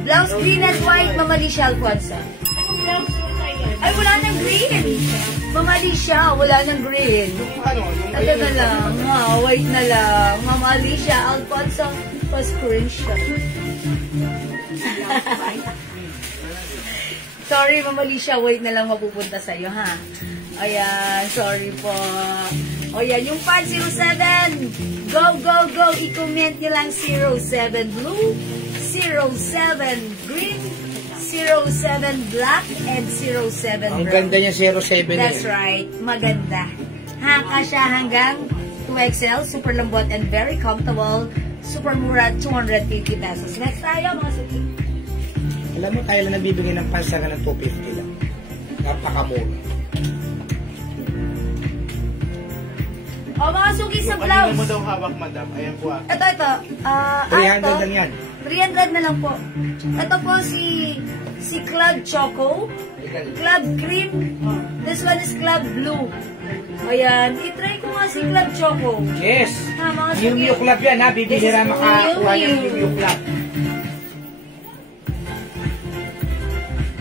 Blouse green and white, Ma'am Alicia Alfonso. Ay, wala nang green. Ma'am Alicia, wala nang green. Ito na lang. Ha, white na lang. Ma'am Alicia Alfonso, pa-screenshot. Sorry, Ma'am Alicia, wait na lang mapupunta sa'yo, ha? Ayan, sorry po. O yan, yung pad 07. Go, go, go. I-comment nyo lang 07 blue, 07 green, 07 black, and 07 brown. Ang ganda niya 07 That's right. Maganda. Kasya hanggang 2XL. Super lambot and very comfortable. Super mura, 250 pesos. Next tayo, mga suki. Alam mo, tayo lang nabibigay ng pansaga ng 250 lang. Napakamura. O, mga suki sa Pag blouse. mo daw hawak, madam. Ayan po ah. Ito. 300 lang yan. 300 na lang po. Ito po si Club Choco. Club Cream. This one is Club Blue. Ayan. I-try ko nga si Club Choco. Yes. Ha, mga Yung suki. Miu Club yan ha. Bibihira This is makakuha Miu yung Miu. Miu Club.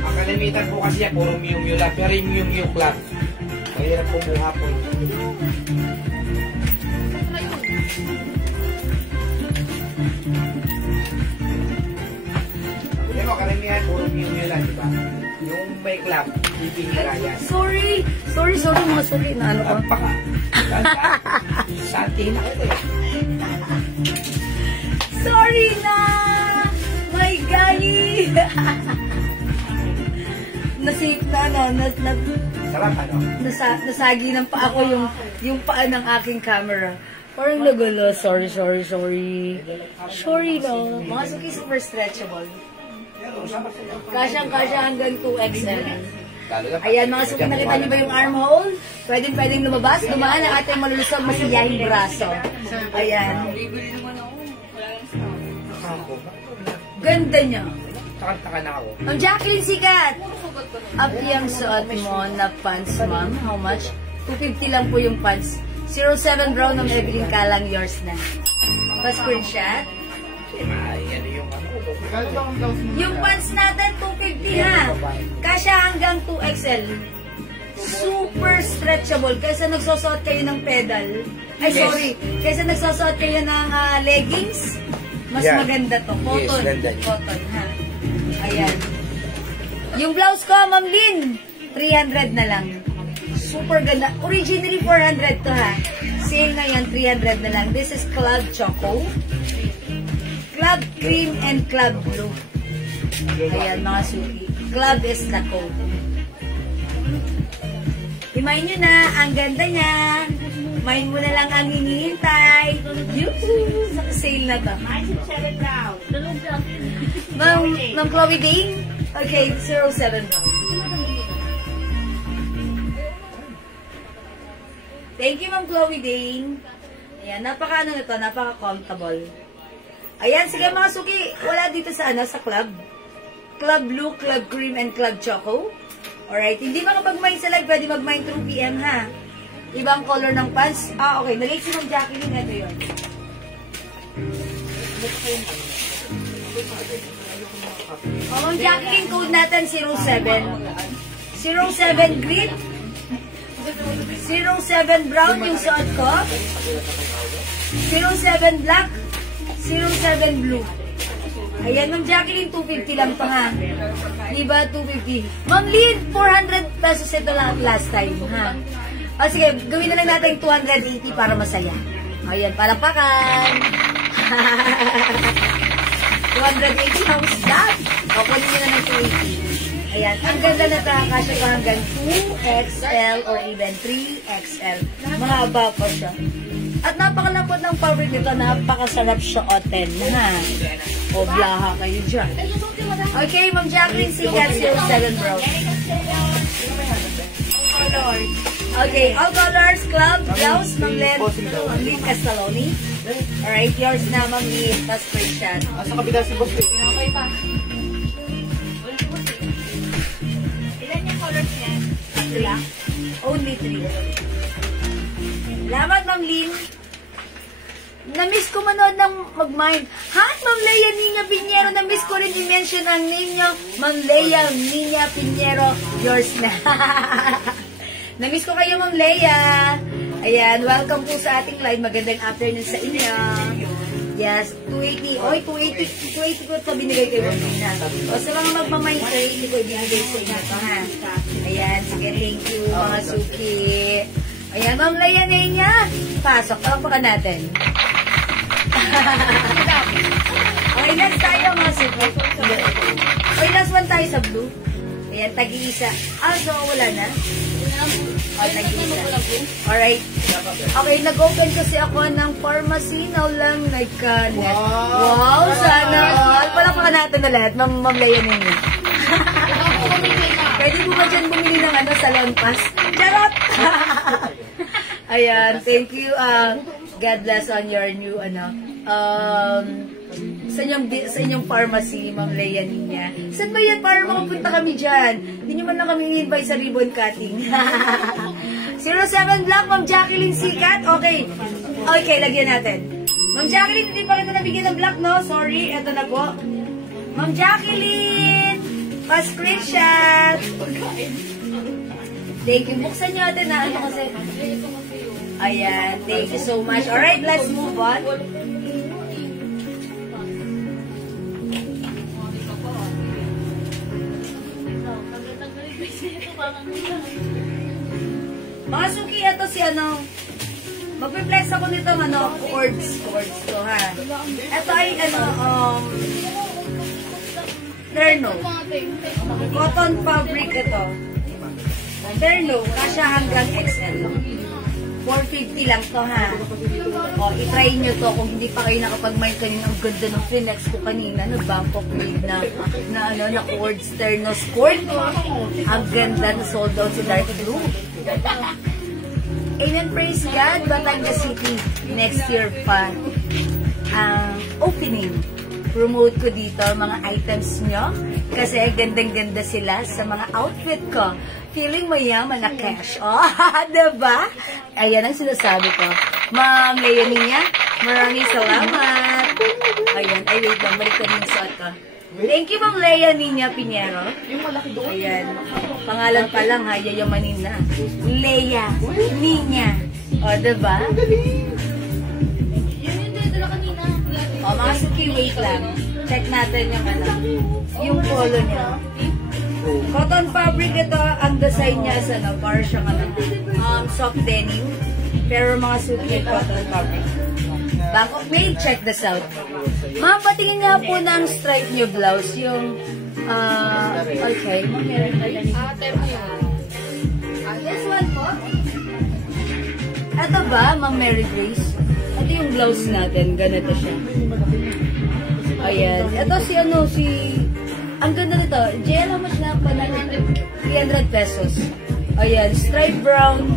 Ang kalimitan po kasi yan, puro Miu Miu lang. Pero yung Miu Club, mahirap kumuha po. Yan o, kalimitan, puro Miu Miu lang, diba? Yung may club, bibihira yan. Sorry, mga suki na ano ko. Paka. Santi na kita eh. Sorry na! My golly! Sarap ano? Nasagi ng pa ako yung paa ng aking camera. Parang nagulo. Sorry. Sorry no. Mga suki super stretchable. Kasyang-kasya hanggang 2XL. Ayan mga suki, nakita niyo ba yung armhole? Pwedeng lumabas, dumaan ang ating malulusog masiyahing braso. Ayan. Ganda niya. Taka na ako. Ma'am Jacqueline Sikat! Up yung suot mo na pants, ma'am. How much? 250 lang po yung pants. 07 brown ng Evelyn Kalang, yours na. Pa-screenshot. Yung pants natin, 250 ha. Kasya hanggang 2XL. Super stretchable. Kaysa nagsusuot kayo ng pedal. Ay, sorry. Kaysa nagsusuot kayo ng leggings, mas maganda to. Cotton. Yes, Cotton, ha. Ayan. Yung blouse ko, Ma'am Lynn, 300 na lang. Super ganda. Originally, 400 to, ha. Sale ngayon, 300 na lang. This is Club Choco, Club Cream, and Club Blue. Ayan, mga suki. Club is the code. Himayin nyo na. Ang ganda niya. Himayin mo na lang ang hinihintay. Yuhu! Sa sale na to. Ma'am Chloe Dane? Okay, 07 brown. Thank you, Ma'am Chloe Dane. Ayan, napaka-ano na to, napaka-comfortable. Ayan, sige mga suki, wala dito sa sa club. Club Blue, Club Cream, and Club Choco. Alright, hindi makapag-mine sa live, pwede mag-mine through PM, ha? Ibang color ng pants. Okay, nag-like si Ma'am Jacqueline, ito yun. Ma'am Jacqueline, code natin 07. 07 green. 07 brown yung suot ko. 07 black. 07 blue. Ayan, Ma'am Jacqueline, 250 lang pa nga. Diba, 250? Ma'am Lynn, 400 pesos ito lang last time, ha? O sige, gawin na lang natin 280 para masaya. Ayan, palakpakan. 280, how's that? O, kunin nyo na ng 280. Ayan, ang ganda na ito, kasya pa hanggang 2XL or even 3XL. Mahaba pa siya. At napakalapot ng fabric nito, napakasarap suotin, ha? O, blaha kayo dyan. Okay, Ma'am Jacqueline, Sigat, 07 brown. Okay, all colors, club, blouse, Ma'am Lynn Castaloni. Alright, yours na, Ma'am Lynn, tas screenshot. Sa kabila si Boss. Okay pa. Ilan yung colors niya? 3. Only 3. Salamat, Ma'am Lynn. Na-miss ko manood ng mag-mind. Hi, Ma'am Leia Nina Pinheiro. Na-miss ko rin i-mention ang name nyo. Ma'am Leia Nina Pinheiro. Yours na. Na-miss ko kayo, Ma'am Leia. Ayan, welcome po sa ating live. Magandang afternoon sa inyo. Yes, 280. Oy, 280 ko ito binigay kayo. O sa mga magmamind, 280 ko ibinigay sa inyo ito, ha? Ayan, sige, thank you, mga suki. Ayan, Ma'am Leia Nina. Pasok, tawapakan natin. Okay, last tayo, mga suki. Okay, last one tayo sa blue. Ayan, tag-iisa. So wala na? Tag-iisa. Alright. Okay, nag-open kasi ako ng pharmacy. Now lang, nagka-net. Wow, sana all. Palakpakan natin na lahat. Ma'am Leia Nina. Pwede po ba dyan bumili ng salon pass? Charot! Ayan, thank you. God bless on your new, sa inyong pharmacy, Ma'am Leia Nina. Saan ba yan para makapunta kami dyan? Hindi nyo man lang kami i-invite sa ribbon cutting. 07 Black, Ma'am Jacqueline Sikat. Okay. Okay, lagyan natin. Ma'am Jacqueline, hindi pa kita nabigyan ng black, no? Sorry, eto na po. Ma'am Jacqueline, pa-screenshot. Thank you. Buksan nyo natin na kasi. Ayan, thank you so much. Alright, let's move on. Mga suki, ito si magpe-flex ako nito chords to, ha. Ito ay terno. Cotton fabric ito. Terno, kasya hanggang XL. 450 lang to, ha. O, itry nyo to kung hindi pa kayo nakapag-mind kanina. Ang ganda ng flex ko kanina. Nag-bump up grade na chords, terno cord. Ang ganda na sold out sa dark blue. Amen, praise God, Batangas City. Next year pa. Opening. promote ko dito mga items nyo. Kasi gandang-ganda sila sa mga outfit ko. Feeling mayaman na cash. Oh, diba? Ayan ang sinasabi ko. Ma'am Leonie niya, maraming salamat. Ayan, ay wait lang, balik ko yung suot ko. Thank you, Ma'am Leonie niya Pinero. Yung malaki doon. Ayan, pangalan pa lang ha, yayamanin na. Leia, Ninya. O, diba? O, mga suki, wait lang. Check natin yung ano, yung polo niya. Cotton fabric ito, ang design niya sa ano, para siyang ano, soft denim. Pero mga suki, cotton fabric. Bangkok made, check this out. Ma'am, patingin nga po ng stripe niyo blouse, yung, okay. This one po. Ito ba, Ma'am Mary Grace? Ito yung blouse natin, ganito siya. Ayan. Ito si ano, ang ganda nito. JL, how much na pa na? 300 pesos. Ayan, stripe brown,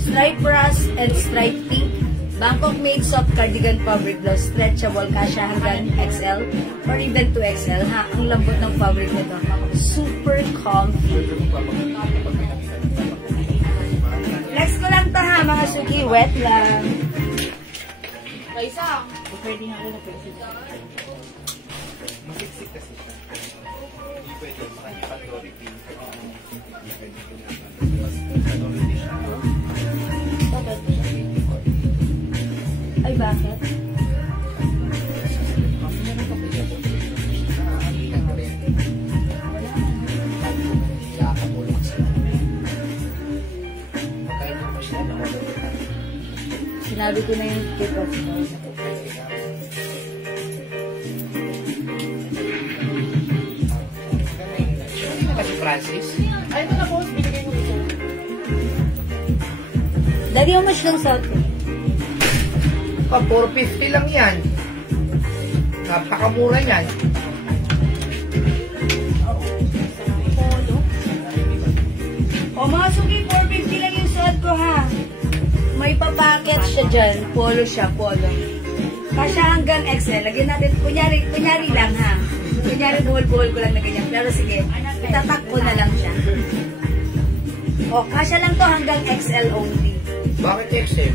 stripe brass, and stripe pink. Bangkok made soft cardigan fabric blouse, stretchable, kasha hanggang XL or even 2XL. Ha, ang lambot ng fabric nito. Super comfy. Flex ko lang to ha, mga suki. Wet lang. Kaisa, pwede nga rin na pwede. Masiksik kasi siya. Hindi pwede sa kanya authority. Authority siya. Ay, bakit? Sinabi ko na yung kick-off mo. Kasi Francis, Ay, ito na po, binigay mo ito. Daddy, how much lang suot ko? 450 lang yan. Napakamura yan. O mga suki, 450 lang yung suot ko ha. May papacket siya dyan. Polo siya, polo. Kasya hanggang XL. Lagyan natin, kunyari lang ha. Kunyari buhol-buhol ko lang na ganyan. Pero sige, itatak ko na lang siya. O, kasya lang to hanggang XL only. Bakit XL?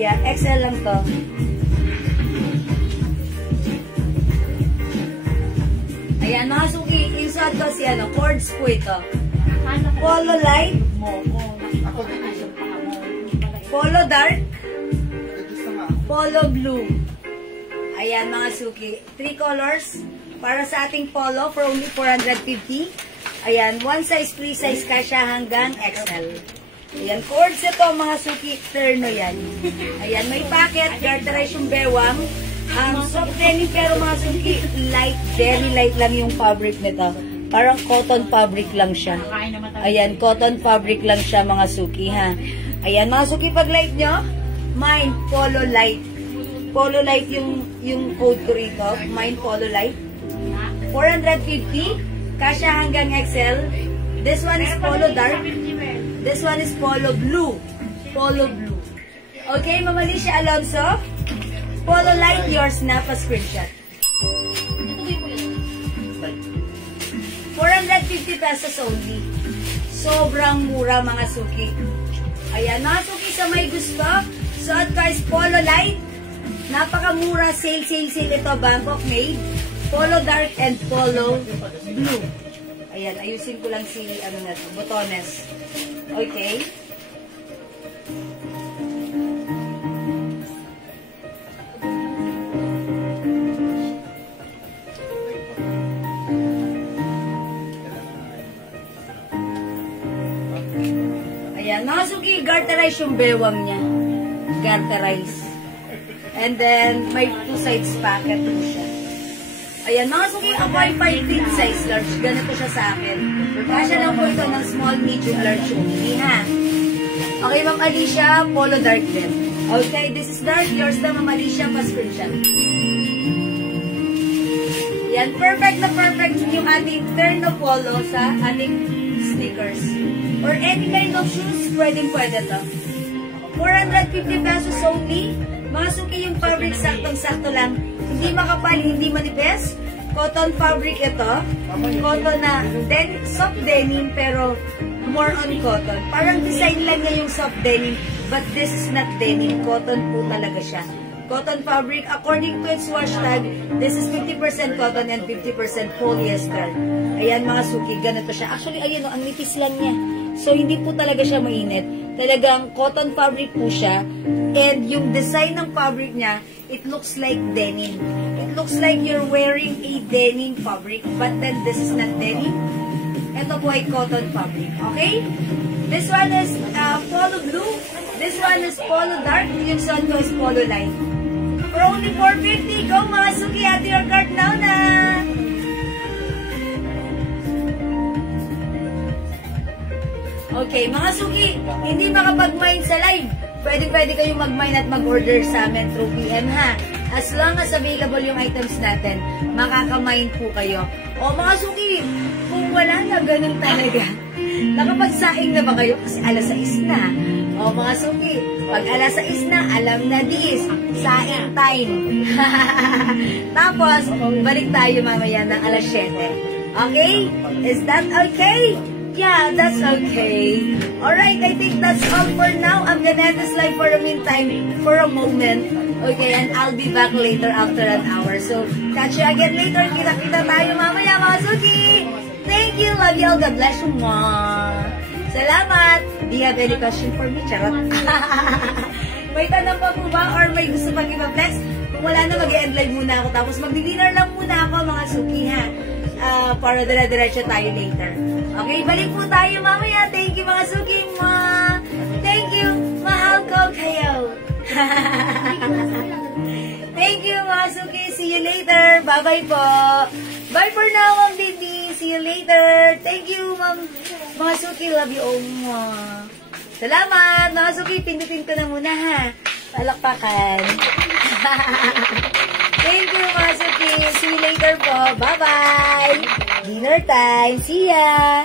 Yeah, XL lang to. Ayan, mga suki, yung suot ko si ano, cords po ito. Polo light, polo dark, polo blue. Ayan, mga suki. 3 colors para sa ating polo for only 450. Ayan, one size, free size kasya hanggang XL. Ayan, cords ito mga suki, terno yan. Ayan, may packet, garterize yung bewang. Soft denim pero mga suki, light, very light lang yung fabric nito. Parang cotton fabric lang siya. Ayan, cotton fabric lang siya mga suki ha. Ayan, mga suki, pag light nyo, mine, polo light. Polo light yung code ko rito. Mine, polo light. 450, kasya hanggang XL. This one is polo dark. This one is polo blue. Polo blue. Okay, Mama Alicia Alonso. Polo light, yours na pa screenshot. 450 pesos only. Sobrang mura mga suki. Ayan, mga suki sa may gusto. Suot guys, polo light. Napakamura, sale ito. Bangkok made. Polo dark and polo blue. Ayan, ayusin ko lang si, ano na to, botones. Okay. Ayan, mga suki, garterize yung bewang niya. Garterize. And then, may 2 sides packet po siya. Ayan, mga suki, ang Wi-Fi fit size large. Ganito siya sa akin. Kasya lang po ito ng small, medium, large only, ha? Okay, Ma'am Alicia, polo dark din. Okay, this is dark. Yours na, Ma'am Alicia, pa-screenshot. Yan, perfect na perfect yung ating terno polo sa ating sneakers. Or any kind of shoes, pwede to. 450 pesos only. Mga suki yung fabric, sakto saktong-sakto lang. Hindi makapal, hindi manipis. Cotton fabric ito. Cotton na soft denim pero more on cotton. Parang design lang niya yung soft denim but this is not denim. Cotton po talaga siya. Cotton fabric. According to its wash tag, this is 50% cotton and 50% polyester. Ayan mga suki, ganito siya. Actually, ayun ang nipis lang niya. So, hindi po talaga siya mainit. Talagang cotton fabric po siya. And yung design ng fabric niya, it looks like denim. It looks like you're wearing a denim fabric. But then, this is not denim. Ito po ay cotton fabric. Okay? This one is polo blue. This one is polo dark. Yung son ko is polo light. For only 450, go mga suki, add your card now na! Okay, mga suki, hindi makapag-mine sa live. Pwede kayong mag-mine at mag-order sa amin through PM ha. As long as available yung items natin, makaka-mine po kayo. O mga suki, kung wala na ganun talaga, nakapagsaing na ba kayo? Kasi alas 6 na. O mga suki, pag alas 6 na, alam na this, saing time. Tapos, balik tayo mamaya ng alas 7. Okay? Is that okay? Yeah, that's okay. Alright, I think that's all for now. I'm gonna end this live for a meantime, for a moment. Okay, and I'll be back later after an hour. So, catch you again later. Kita-kita tayo mamaya, mga suki. Thank you. Love you all. God bless you, Mwah. Salamat. Do you have any question for me? Charot. May tanong pa po ba or may gusto pang ipa-flex? Kung wala na, mag-end live muna ako. Tapos magdi-dinner lang muna ako, mga suki, ha? Para dire-diretso tayo later. Okay, balik po tayo mamaya. Thank you, mga suki, Mwah. Thank you. Mahal ko kayo. Thank you, mga suki. See you later. Bye-bye po. Bye for now, Ma'am Bibi. See you later. Thank you, Ma'am. Mga suki, love you all. Mwah. Salamat. Mga suki, pindutin ko na muna, ha. Palakpakan. Thank you, mga suki. See you later po. Bye-bye. Dinner time. See ya.